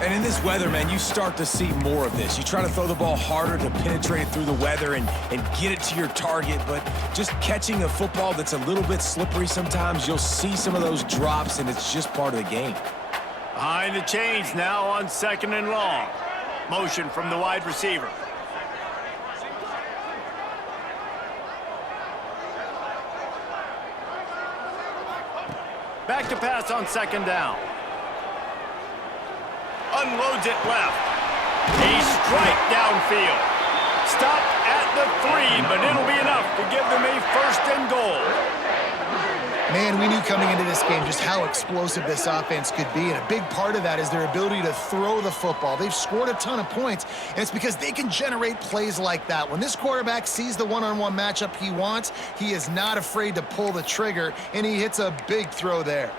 And in this weather, man, you start to see more of this. You try to throw the ball harder to penetrate it through the weather and get it to your target, but just catching a football that's a little bit slippery sometimes, you'll see some of those drops, and it's just part of the game. Behind the chains now on 2nd and long. Motion from the wide receiver. Back to pass on 2nd down. Unloads it left. A strike downfield. Stopped at the 3, but it'll be enough to give them a 1st and goal. Man, we knew coming into this game just how explosive this offense could be, and a big part of that is their ability to throw the football. They've scored a ton of points, and it's because they can generate plays like that. When this quarterback sees the one-on-one matchup he wants, he is not afraid to pull the trigger, and he hits a big throw there.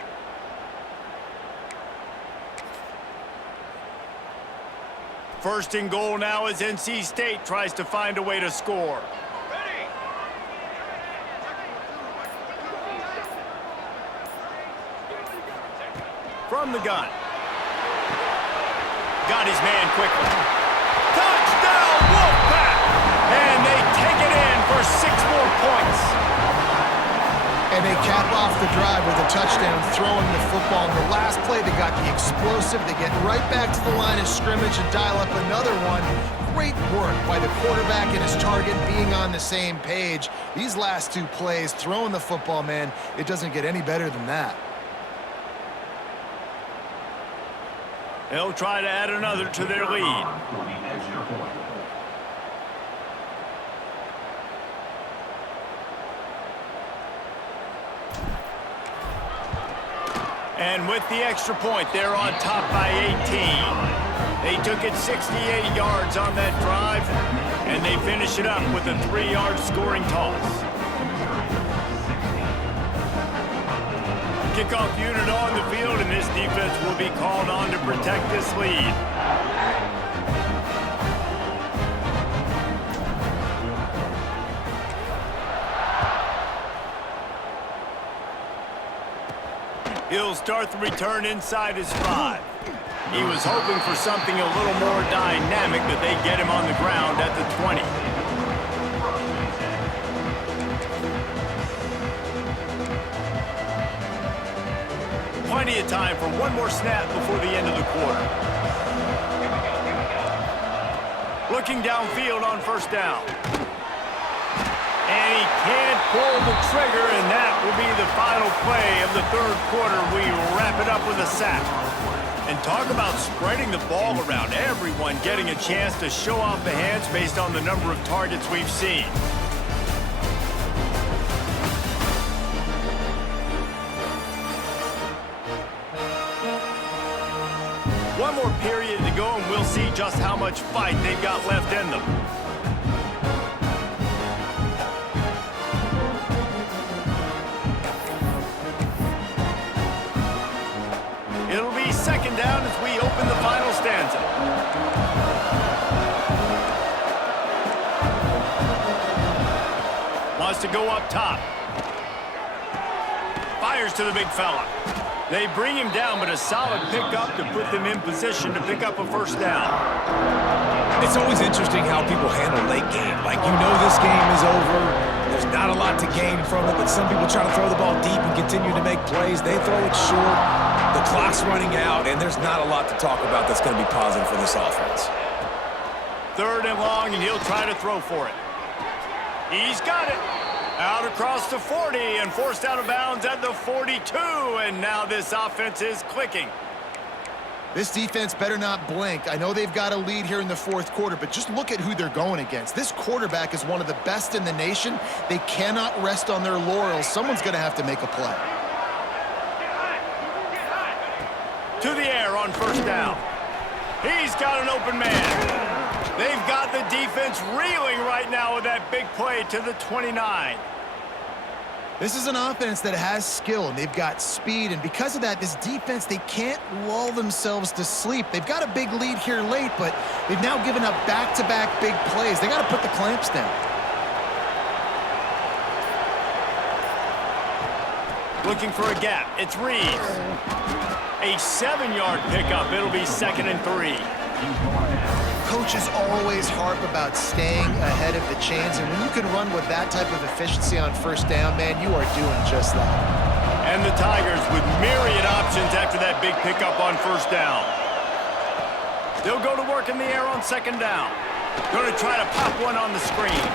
First and goal now as NC State tries to find a way to score. From the gun. Got his man quickly. Touchdown, Wolfpack! And they take it in for 6 more points. And they cap off the drive with a touchdown, throwing the football. In the last play, they got the explosive. They get right back to the line of scrimmage and dial up another one. Great work by the quarterback and his target being on the same page. These last 2 plays, throwing the football, man, it doesn't get any better than that. They'll try to add another to their lead. And with the extra point, they're on top by 18. They took it 68 yards on that drive, and they finish it up with a 3-yard scoring toss. Kickoff unit on the field, and this defense will be called on to protect this lead. He'll start the return inside his 5. He was hoping for something a little more dynamic, but they get him on the ground at the 20. Plenty of time for one more snap before the end of the quarter. Looking downfield on first down. And he can't pull the trigger, and that will be the final play of the 3rd quarter. We wrap it up with a sack. And talk about spreading the ball around. Everyone getting a chance to show off the hands based on the number of targets we've seen. One more period to go, and we'll see just how much fight they've got left in them. It'll be 2nd down as we open the final stanza. Wants to go up top. Fires to the big fella. They bring him down, but a solid pickup to put them in position to pick up a first down. It's always interesting how people handle late game. Like, you know this game is over. There's not a lot to gain from it, but some people try to throw the ball deep and continue to make plays. They throw it short. The clock's running out, and there's not a lot to talk about that's going to be positive for this offense. 3rd and long, and he'll try to throw for it. He's got it. Out across the 40 and forced out of bounds at the 42, and now this offense is clicking. This defense better not blink. I know they've got a lead here in the 4th quarter, but just look at who they're going against. This quarterback is one of the best in the nation. They cannot rest on their laurels. Someone's going to have to make a play. To the air on first down. He's got an open man. They've got the defense reeling right now with that big play to the 29. This is an offense that has skill, and they've got speed, and because of that, this defense, they can't lull themselves to sleep. They've got a big lead here late, but they've now given up back-to-back big plays. They got to put the clamps down. Looking for a gap. It's Reeves. A 7-yard pickup. It'll be 2nd and 3. Coaches always harp about staying ahead of the chains, and when you can run with that type of efficiency on first down, man, you are doing just that. And the Tigers with myriad options after that big pickup on first down. They'll go to work in the air on 2nd down. Going to try to pop one on the screen.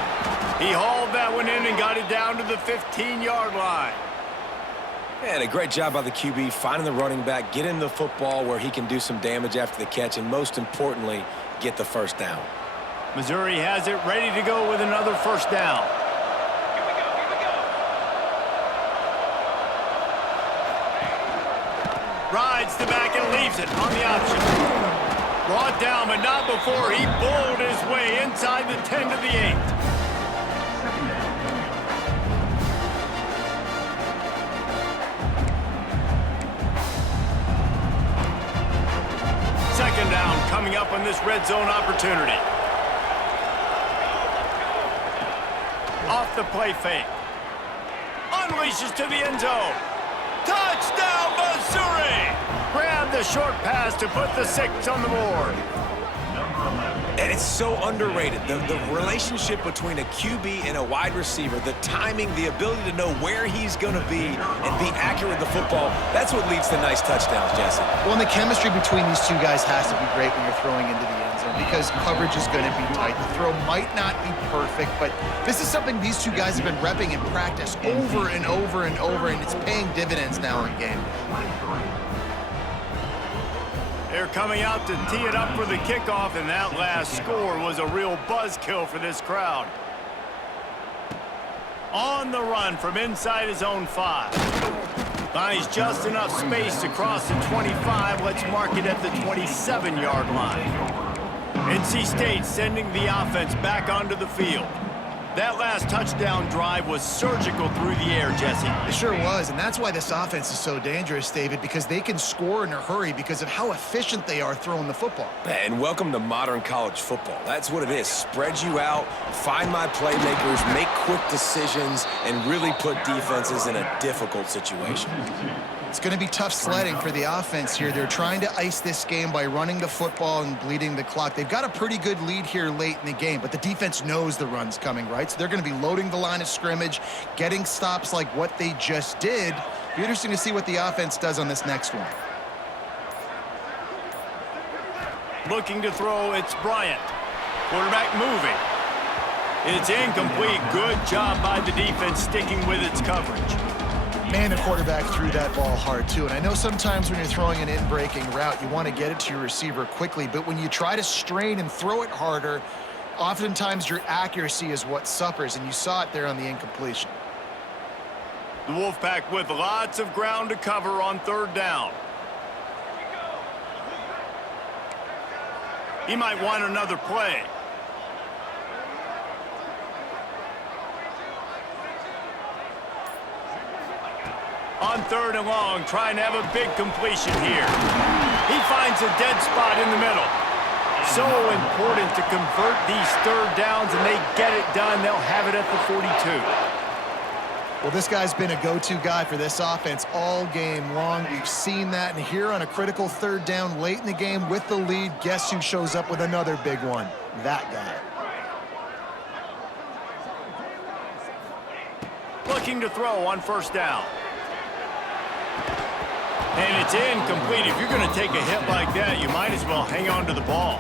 He hauled that one in and got it down to the 15-yard line. And a great job by the QB finding the running back, getting the football where he can do some damage after the catch, and most importantly, get the first down. Missouri has it ready to go with another first down. Here we go. Rides the back and leaves it on the option. Brought down, but not before he bowled his way inside the 10 to the 8. Second down coming up on this red zone opportunity. Off the play fake. Unleashes to the end zone. Touchdown, Missouri! Grab the short pass to put the 6 on the board. And it's so underrated. The relationship between a QB and a wide receiver, the timing, the ability to know where he's going to be and be accurate with the football, that's what leads to nice touchdowns, Jesse. Well, and the chemistry between these two guys has to be great when you're throwing into the end zone because coverage is going to be tight. The throw might not be perfect, but this is something these two guys have been repping in practice over and over and over, and it's paying dividends now in game. They're coming out to tee it up for the kickoff, and that last score was a real buzzkill for this crowd. On the run from inside his own 5. Finds just enough space to cross the 25. Let's mark it at the 27-yard line. NC State sending the offense back onto the field. That last touchdown drive was surgical through the air, Jesse. It sure was, and that's why this offense is so dangerous, David, because they can score in a hurry because of how efficient they are throwing the football. And welcome to modern college football. That's what it is. Spread you out, find my playmakers, make quick decisions, and really put defenses in a difficult situation. It's going to be tough sledding for the offense here. They're trying to ice this game by running the football and bleeding the clock. They've got a pretty good lead here late in the game, but the defense knows the run's coming, right? So they're going to be loading the line of scrimmage, getting stops like what they just did. Be interesting to see what the offense does on this next one. Looking to throw, it's Bryant. Quarterback moving. It's incomplete. Good job by the defense sticking with its coverage. Man, the quarterback threw that ball hard, too. And I know sometimes when you're throwing an in-breaking route, you want to get it to your receiver quickly. But when you try to strain and throw it harder, oftentimes your accuracy is what suffers. And you saw it there on the incompletion. The Wolfpack with lots of ground to cover on 3rd down. He might want another play. On 3rd and long, trying to have a big completion here. He finds a dead spot in the middle. So important to convert these 3rd downs, and they get it done. They'll have it at the 42. Well, this guy's been a go-to guy for this offense all game long. We've seen that, and here on a critical third down late in the game with the lead, guess who shows up with another big one? That guy. Looking to throw on first down. And it's incomplete. If you're going to take a hit like that, you might as well hang on to the ball.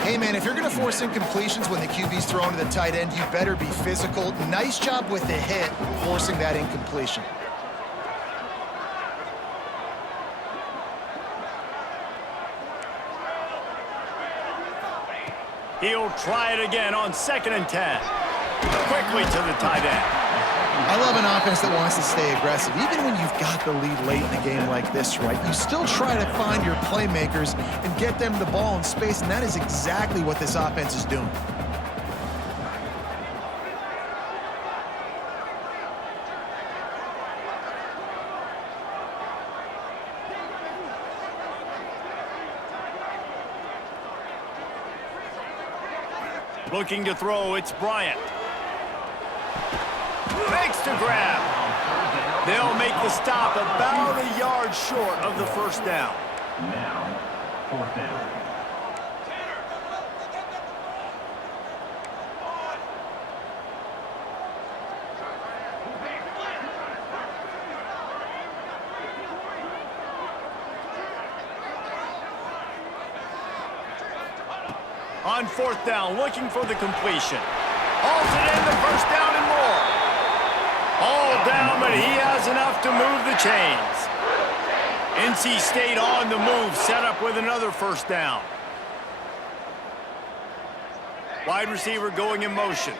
Hey, man, if you're going to force incompletions when the QB's throwing to the tight end, you better be physical. Nice job with the hit, forcing that incompletion. He'll try it again on 2nd and 10. Quickly to the tight end. I love an offense that wants to stay aggressive. Even when you've got the lead late in the game like this, right, you still try to find your playmakers and get them the ball in space, and that is exactly what this offense is doing. Looking to throw, it's Bryant. Makes to grab. They'll make the stop about a yard short of the first down. Now, 4th down. On 4th down, looking for the completion. Hauls it in, the first down and more. All down, but he has enough to move the chains. NC State on the move, set up with another first down. Wide receiver going in motion.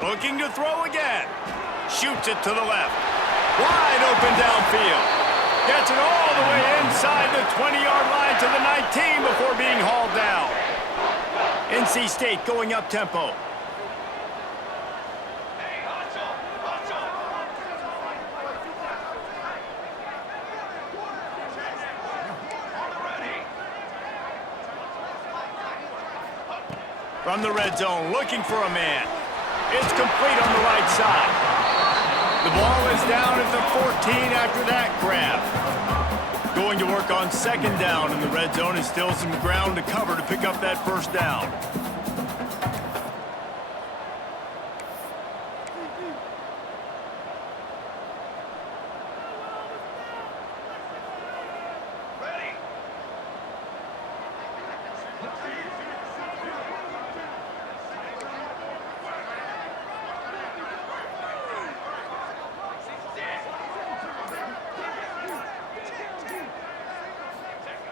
Looking to throw again. Shoots it to the left. Wide open downfield. Gets it all the way inside the 20-yard line to the 19 before being hauled down. NC State going up tempo. From the red zone, looking for a man. It's complete on the right side. The ball is down at the 14 after that grab. Going to work on 2nd down in the red zone, and still some ground to cover to pick up that first down.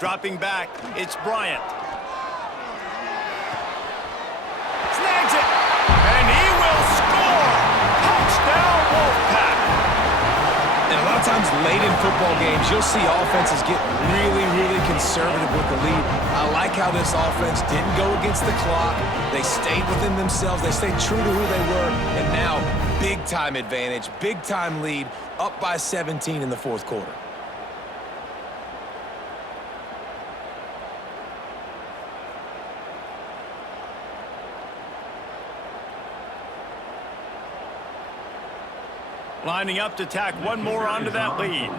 Dropping back, it's Bryant. Snags it, and he will score! Touchdown, Wolfpack! And a lot of times late in football games, you'll see offenses get really conservative with the lead. I like how this offense didn't go against the clock. They stayed within themselves. They stayed true to who they were. And now, big-time advantage, big-time lead, up by 17 in the 4th quarter. Lining up to tack one more onto that lead.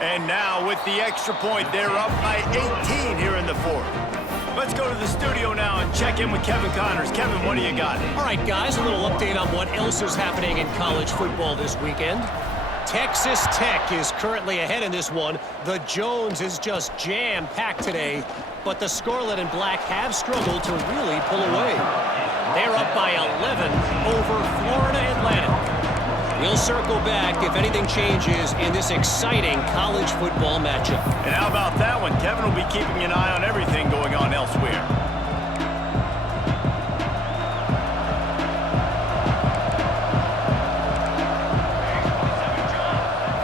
And now with the extra point, they're up by 18 here in the 4th. Let's go to the studio now and check in with Kevin Connors. Kevin, what do you got? All right, guys, a little update on what else is happening in college football this weekend. Texas Tech is currently ahead in this one. The Jones is just jam-packed today, but the Scarlet and Black have struggled to really pull away. They're up by 11 over Florida Atlantic. We'll circle back if anything changes in this exciting college football matchup. And how about that one? Kevin will be keeping an eye on everything going on elsewhere.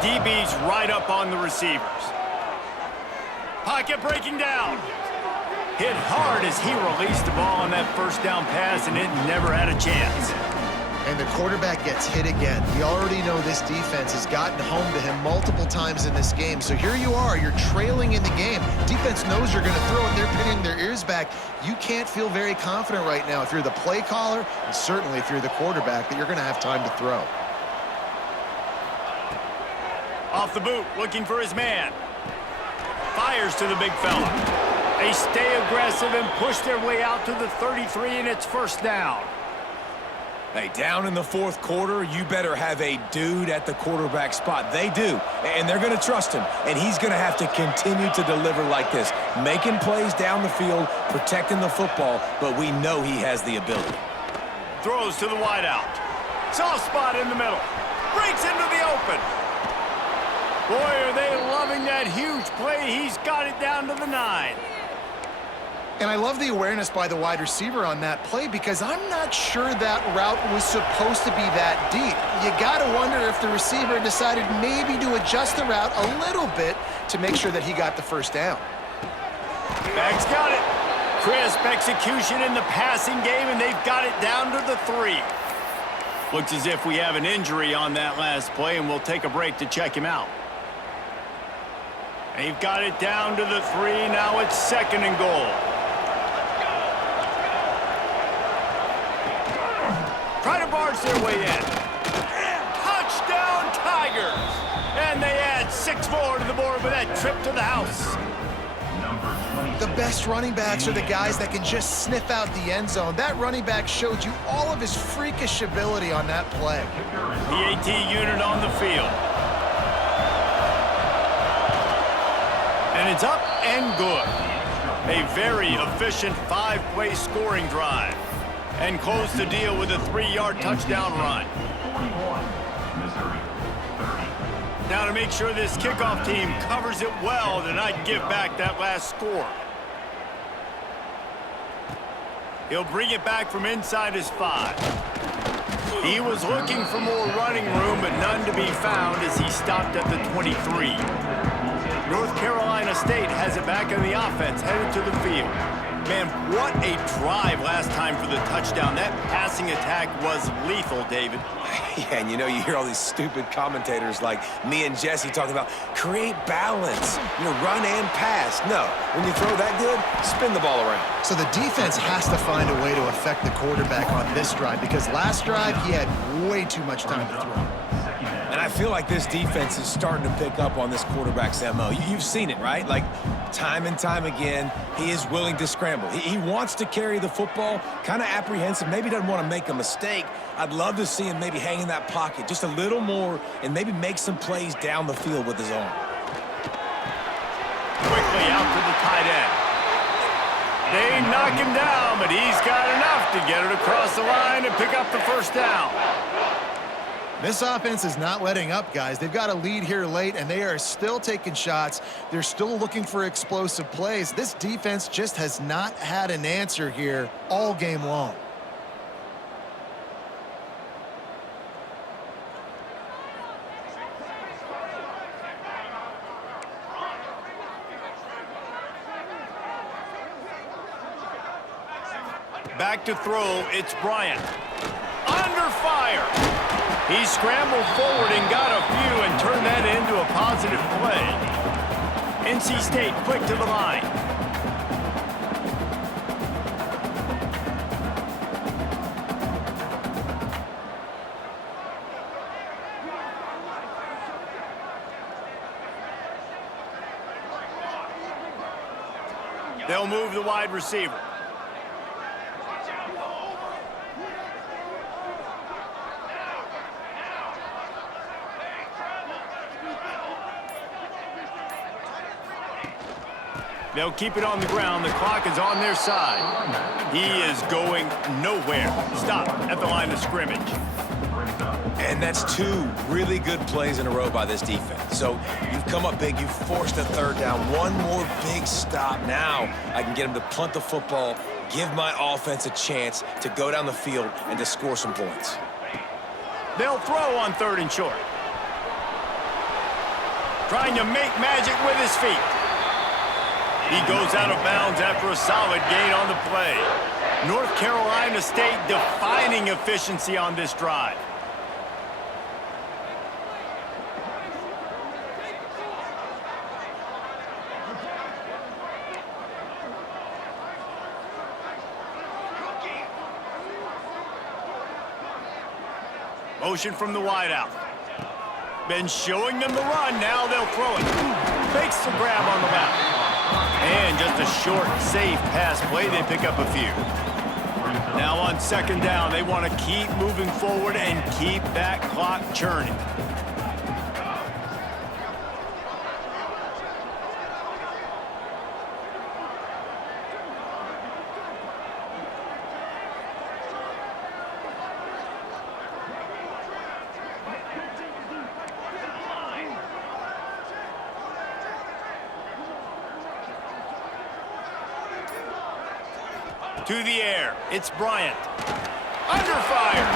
DB's right up on the receivers. Pocket breaking down. Hit hard as he released the ball on that first down pass, and it never had a chance. And the quarterback gets hit again. We already know this defense has gotten home to him multiple times in this game. So here you are, you're trailing in the game. Defense knows you're going to throw it. They're pinning their ears back. You can't feel very confident right now if you're the play caller, and certainly if you're the quarterback, that you're going to have time to throw. Off the boot, looking for his man. Fires to the big fella. They stay aggressive and push their way out to the 33, and it's first down. Hey, down in the fourth quarter, you better have a dude at the quarterback spot. They do, and they're going to trust him, and he's going to have to continue to deliver like this, making plays down the field, protecting the football, but we know he has the ability. Throws to the wideout. Soft spot in the middle. Breaks into the open. Boy, are they loving that huge play. He's got it down to the 9. And I love the awareness by the wide receiver on that play because I'm not sure that route was supposed to be that deep. You got to wonder if the receiver decided maybe to adjust the route a little bit to make sure that he got the first down. Bag's got it. Crisp execution in the passing game, and they've got it down to the 3. Looks as if we have an injury on that last play, and we'll take a break to check him out. They've got it down to the 3. Now it's 2nd and goal. Try to barge their way in. Touchdown, Tigers! And they add 6 more to the board with that trip to the house. The best running backs are the guys that can just sniff out the end zone. That running back showed you all of his freakish ability on that play. The AT unit on the field. And it's up and good. A very efficient 5-play scoring drive. And close the deal with a 3-yard touchdown run. Now to make sure this kickoff team covers it well to not give back that last score. He'll bring it back from inside his 5. He was looking for more running room, but none to be found as he stopped at the 23. North Carolina State has it back on the offense, headed to the field. Man, what a drive last time for the touchdown. That passing attack was lethal, David. Yeah, and you know, you hear all these stupid commentators like me and Jesse talking about create balance, run and pass. No, when you throw that good, spin the ball around. So the defense has to find a way to affect the quarterback on this drive because last drive he had way too much time to throw. And I feel like this defense is starting to pick up on this quarterback's MO. You've seen it, right? Like, time and time again, he is willing to scramble. He wants to carry the football, kind of apprehensive, maybe doesn't want to make a mistake. I'd love to see him maybe hang in that pocket just a little more and maybe make some plays down the field with his arm. Quickly out to the tight end. They knock him down, but he's got enough to get it across the line and pick up the first down. This offense is not letting up, guys. They've got a lead here late, and they are still taking shots. They're still looking for explosive plays. This defense just has not had an answer here all game long. Back to throw, it's Bryant. Under fire. He scrambled forward and got a few and turned that into a positive play. NC State quick to the line. They'll move the wide receiver. They'll keep it on the ground. The clock is on their side. He is going nowhere. Stop at the line of scrimmage. And that's 2 really good plays in a row by this defense. So you've come up big. You've forced a 3rd down. One more big stop. Now I can get him to punt the football, give my offense a chance to go down the field and to score some points. They'll throw on 3rd and short. Trying to make magic with his feet. He goes out of bounds after a solid gain on the play. North Carolina State defining efficiency on this drive. Motion from the wideout. Been showing them the run. Now they'll throw it. Fakes the grab on the left. And just a short, safe pass play. They pick up a few. Now on second down, they want to keep moving forward and keep that clock churning. To the air, it's Bryant. Under fire.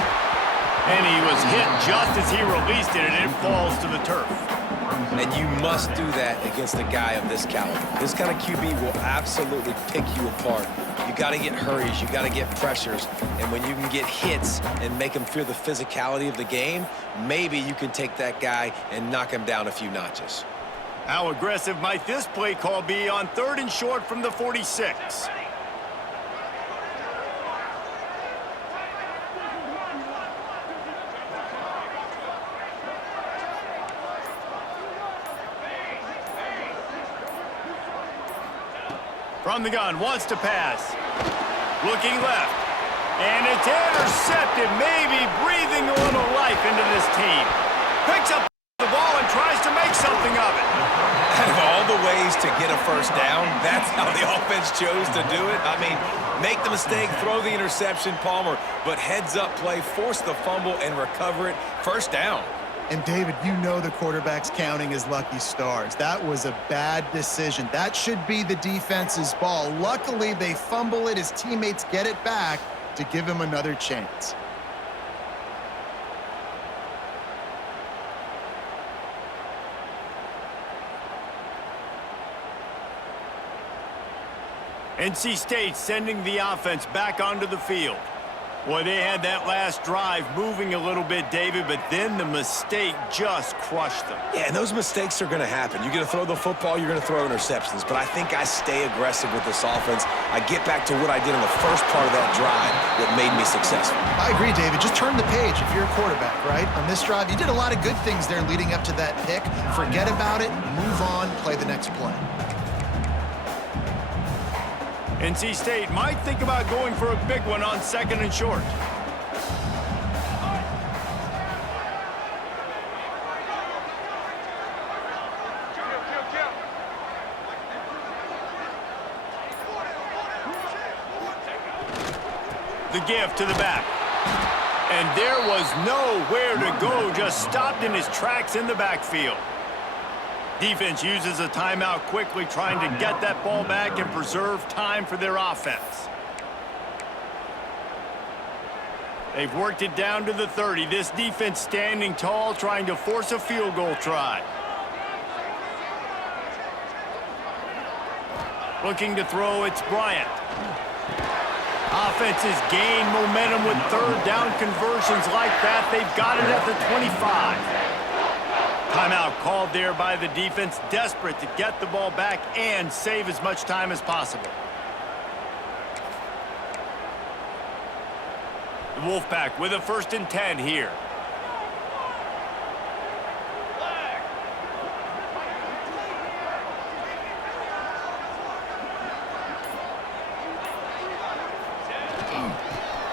And he was hit just as he released it, and it falls to the turf. And you must do that against a guy of this caliber. This kind of QB will absolutely pick you apart. You got to get hurries, you got to get pressures, and when you can get hits and make him feel the physicality of the game, maybe you can take that guy and knock him down a few notches. How aggressive might this play call be on 3rd and short from the 46? From the gun, wants to pass. Looking left. And it's intercepted, maybe breathing a little life into this team. Picks up the ball and tries to make something of it. Out of all the ways to get a first down, that's how the offense chose to do it. I mean, make the mistake, throw the interception, Palmer, but heads-up play, force the fumble, and recover it. First down. And, David, you know the quarterback's counting his lucky stars. That was a bad decision. That should be the defense's ball. Luckily, they fumble it. His teammates get it back to give him another chance. NC State sending the offense back onto the field. Boy, they had that last drive moving a little bit, David, but then the mistake just crushed them. Yeah, and those mistakes are going to happen. You're going to throw the football, you're going to throw interceptions, but I think I stay aggressive with this offense. I get back to what I did in the first part of that drive that made me successful. I agree, David. Just turn the page if you're a quarterback, right? On this drive, you did a lot of good things there leading up to that pick. Forget about it, move on, play the next play. NC State might think about going for a big one on 2nd and short. The give to the back. And there was nowhere to go, just stopped in his tracks in the backfield. Defense uses a timeout quickly, trying to get that ball back and preserve time for their offense. They've worked it down to the 30. This defense standing tall, trying to force a field goal try. Looking to throw, it's Bryant. Offenses gain momentum with 3rd down conversions like that. They've got it at the 25. Timeout called there by the defense, desperate to get the ball back and save as much time as possible. The Wolfpack with a 1st and 10 here.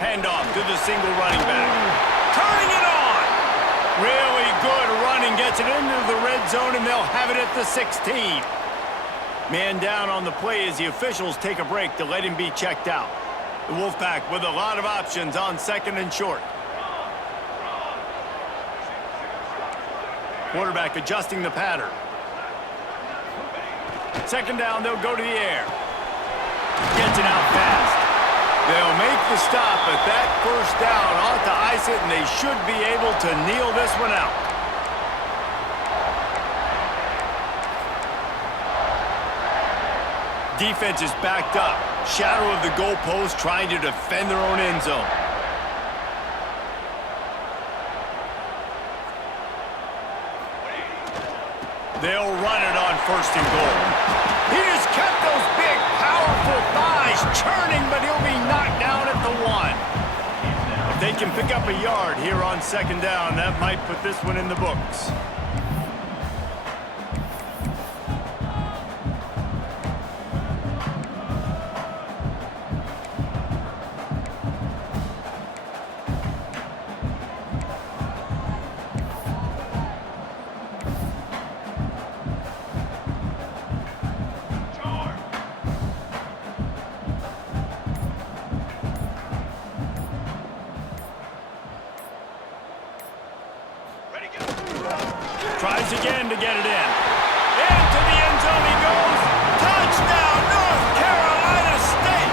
Handoff to the single running back. Turning it on! Really good running, gets it into the red zone, and they'll have it at the 16. Man down on the play as the officials take a break to let him be checked out. The Wolfpack with a lot of options on 2nd and short. Quarterback adjusting the pattern. 2nd down, they'll go to the air. Gets it out fast. They'll make the stop, but that first down ought to ice it, and they should be able to kneel this one out. Defense is backed up. Shadow of the goalpost trying to defend their own end zone. They'll run it on 1st and goal. He has kept those big, powerful thighs churning, but he'll be knocked down at the 1. If they can pick up a yard here on 2nd down, that might put this one in the books. Tries again to get it in. Into the end zone he goes. Touchdown, North Carolina State!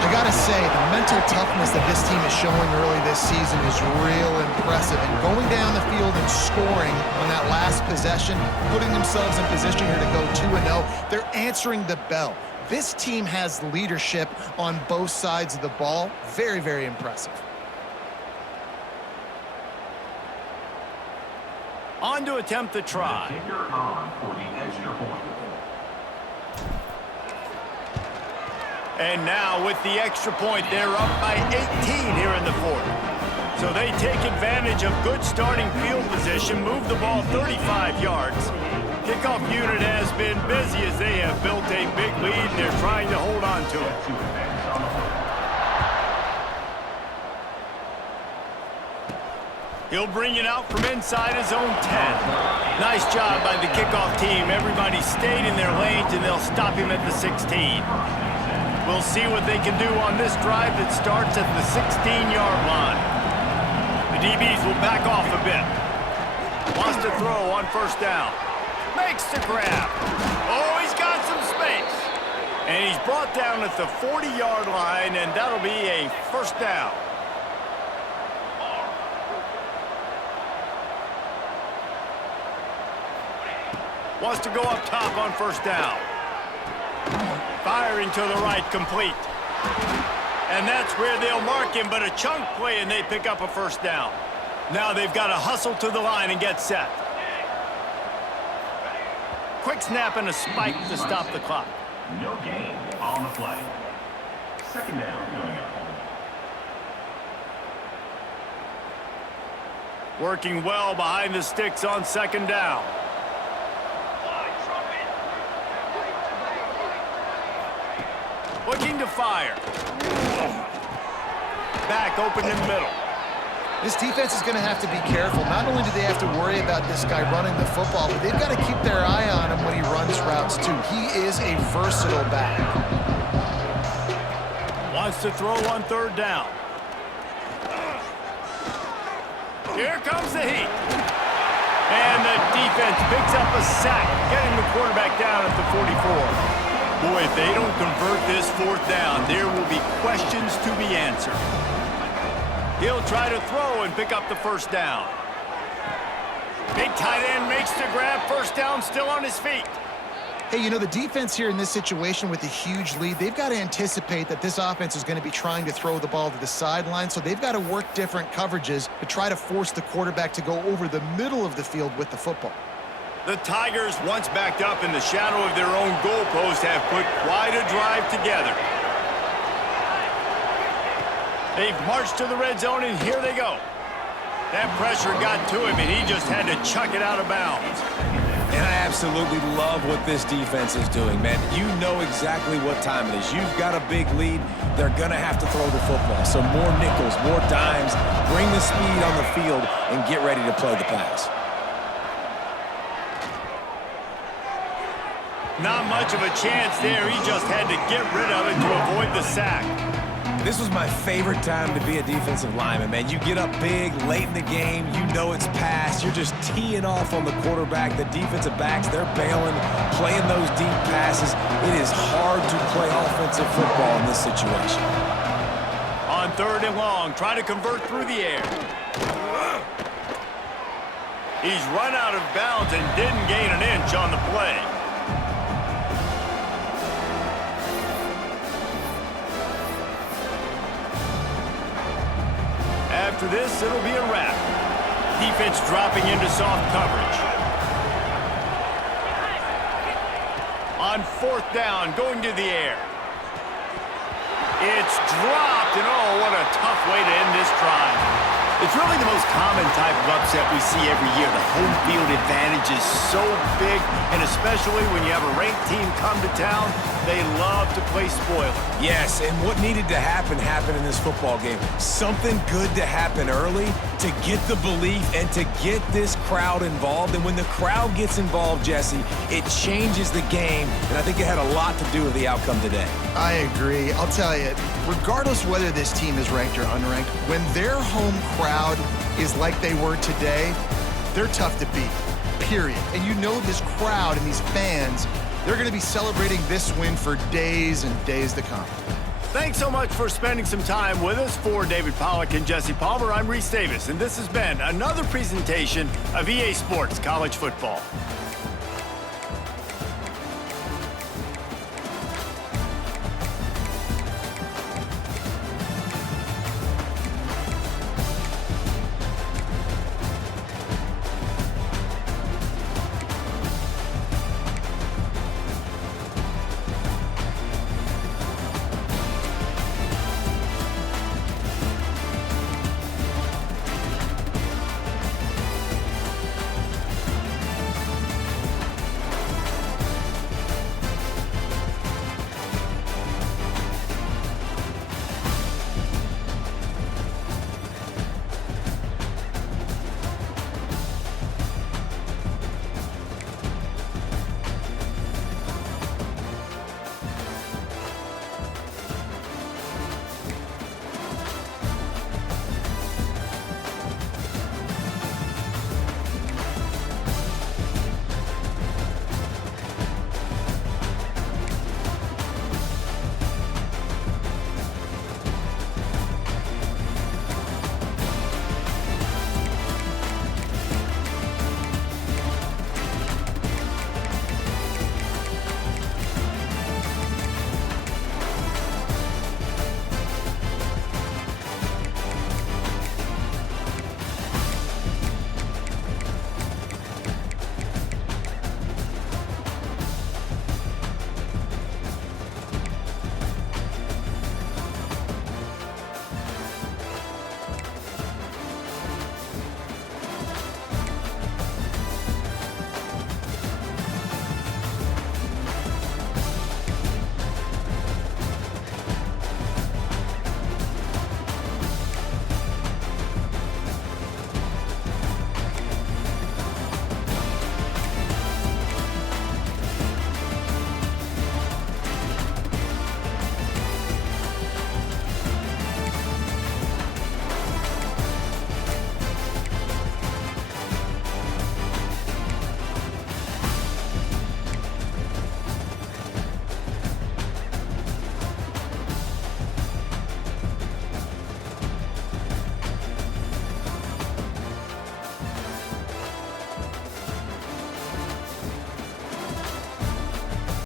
I gotta say, the mental toughness that this team is showing early this season is real impressive. And going down the field and scoring on that last possession, putting themselves in position here to go 2-0, they're answering the bell. This team has leadership on both sides of the ball. Very, very impressive. On to attempt the try. Kicker on for the extra point. And now with the extra point, they're up by 18 here in the 4th. So they take advantage of good starting field position, move the ball 35 yards. Kickoff unit has been busy as they have built a big lead and they're trying to hold on to it. He'll bring it out from inside his own 10. Nice job by the kickoff team. Everybody stayed in their lanes, and they'll stop him at the 16. We'll see what they can do on this drive that starts at the 16-yard line. The DBs will back off a bit. Wants to throw on 1st down. Makes the grab. Oh, he's got some space. And he's brought down at the 40-yard line, and that'll be a 1st down. Wants to go up top on 1st down. Firing to the right, complete. And that's where they'll mark him, but a chunk play, and they pick up a 1st down. Now they've got to hustle to the line and get set. Quick snap and a spike to stop the clock. No gain on the play. 2nd down going up. Working well behind the sticks on 2nd down. Looking to fire. Back open in the middle. This defense is going to have to be careful. Not only do they have to worry about this guy running the football, but they've got to keep their eye on him when he runs routes too. He is a versatile back. Wants to throw on 3rd down. Here comes the heat. And the defense picks up a sack, getting the quarterback down at the 44. Boy, if they don't convert this 4th down, there will be questions to be answered. He'll try to throw and pick up the 1st down. Big tight end makes the grab. 1st down, still on his feet. Hey, you know, the defense here in this situation with a huge lead, they've got to anticipate that this offense is going to be trying to throw the ball to the sideline, so they've got to work different coverages to try to force the quarterback to go over the middle of the field with the football. The Tigers, once backed up in the shadow of their own goalpost, have put quite a drive together. They've marched to the red zone, and here they go. That pressure got to him, and he just had to chuck it out of bounds. And I absolutely love what this defense is doing, man. You know exactly what time it is. You've got a big lead. They're going to have to throw the football. So more nickels, more dimes, bring the speed on the field, and get ready to play the pass. Not much of a chance there. He just had to get rid of it to avoid the sack. This was my favorite time to be a defensive lineman, man. You get up big, late in the game, you know it's past. You're just teeing off on the quarterback. The defensive backs, they're bailing, playing those deep passes. It is hard to play offensive football in this situation. On 3rd and long, try to convert through the air. He's run out of bounds and didn't gain an inch on the play. after this, it'll be a wrap. Defense dropping into soft coverage. On 4th down, going to the air. It's dropped, and oh, what a tough way to end this drive. It's really the most common type of upset we see every year. The home field advantage is so big, and especially when you have a ranked team come to town, they love to play spoiler. Yes, and what needed to happen happened in this football game. Something good to happen early to get the belief and to get this crowd involved. And when the crowd gets involved, Jesse, it changes the game, and I think it had a lot to do with the outcome today. I agree. I'll tell you, regardless whether this team is ranked or unranked, when their home crowd is like they were today, they're tough to beat, period. And you know this crowd and these fans, they're going to be celebrating this win for days and days to come. Thanks so much for spending some time with us. For David Pollack and Jesse Palmer, I'm Reese Davis, and this has been another presentation of EA Sports College Football.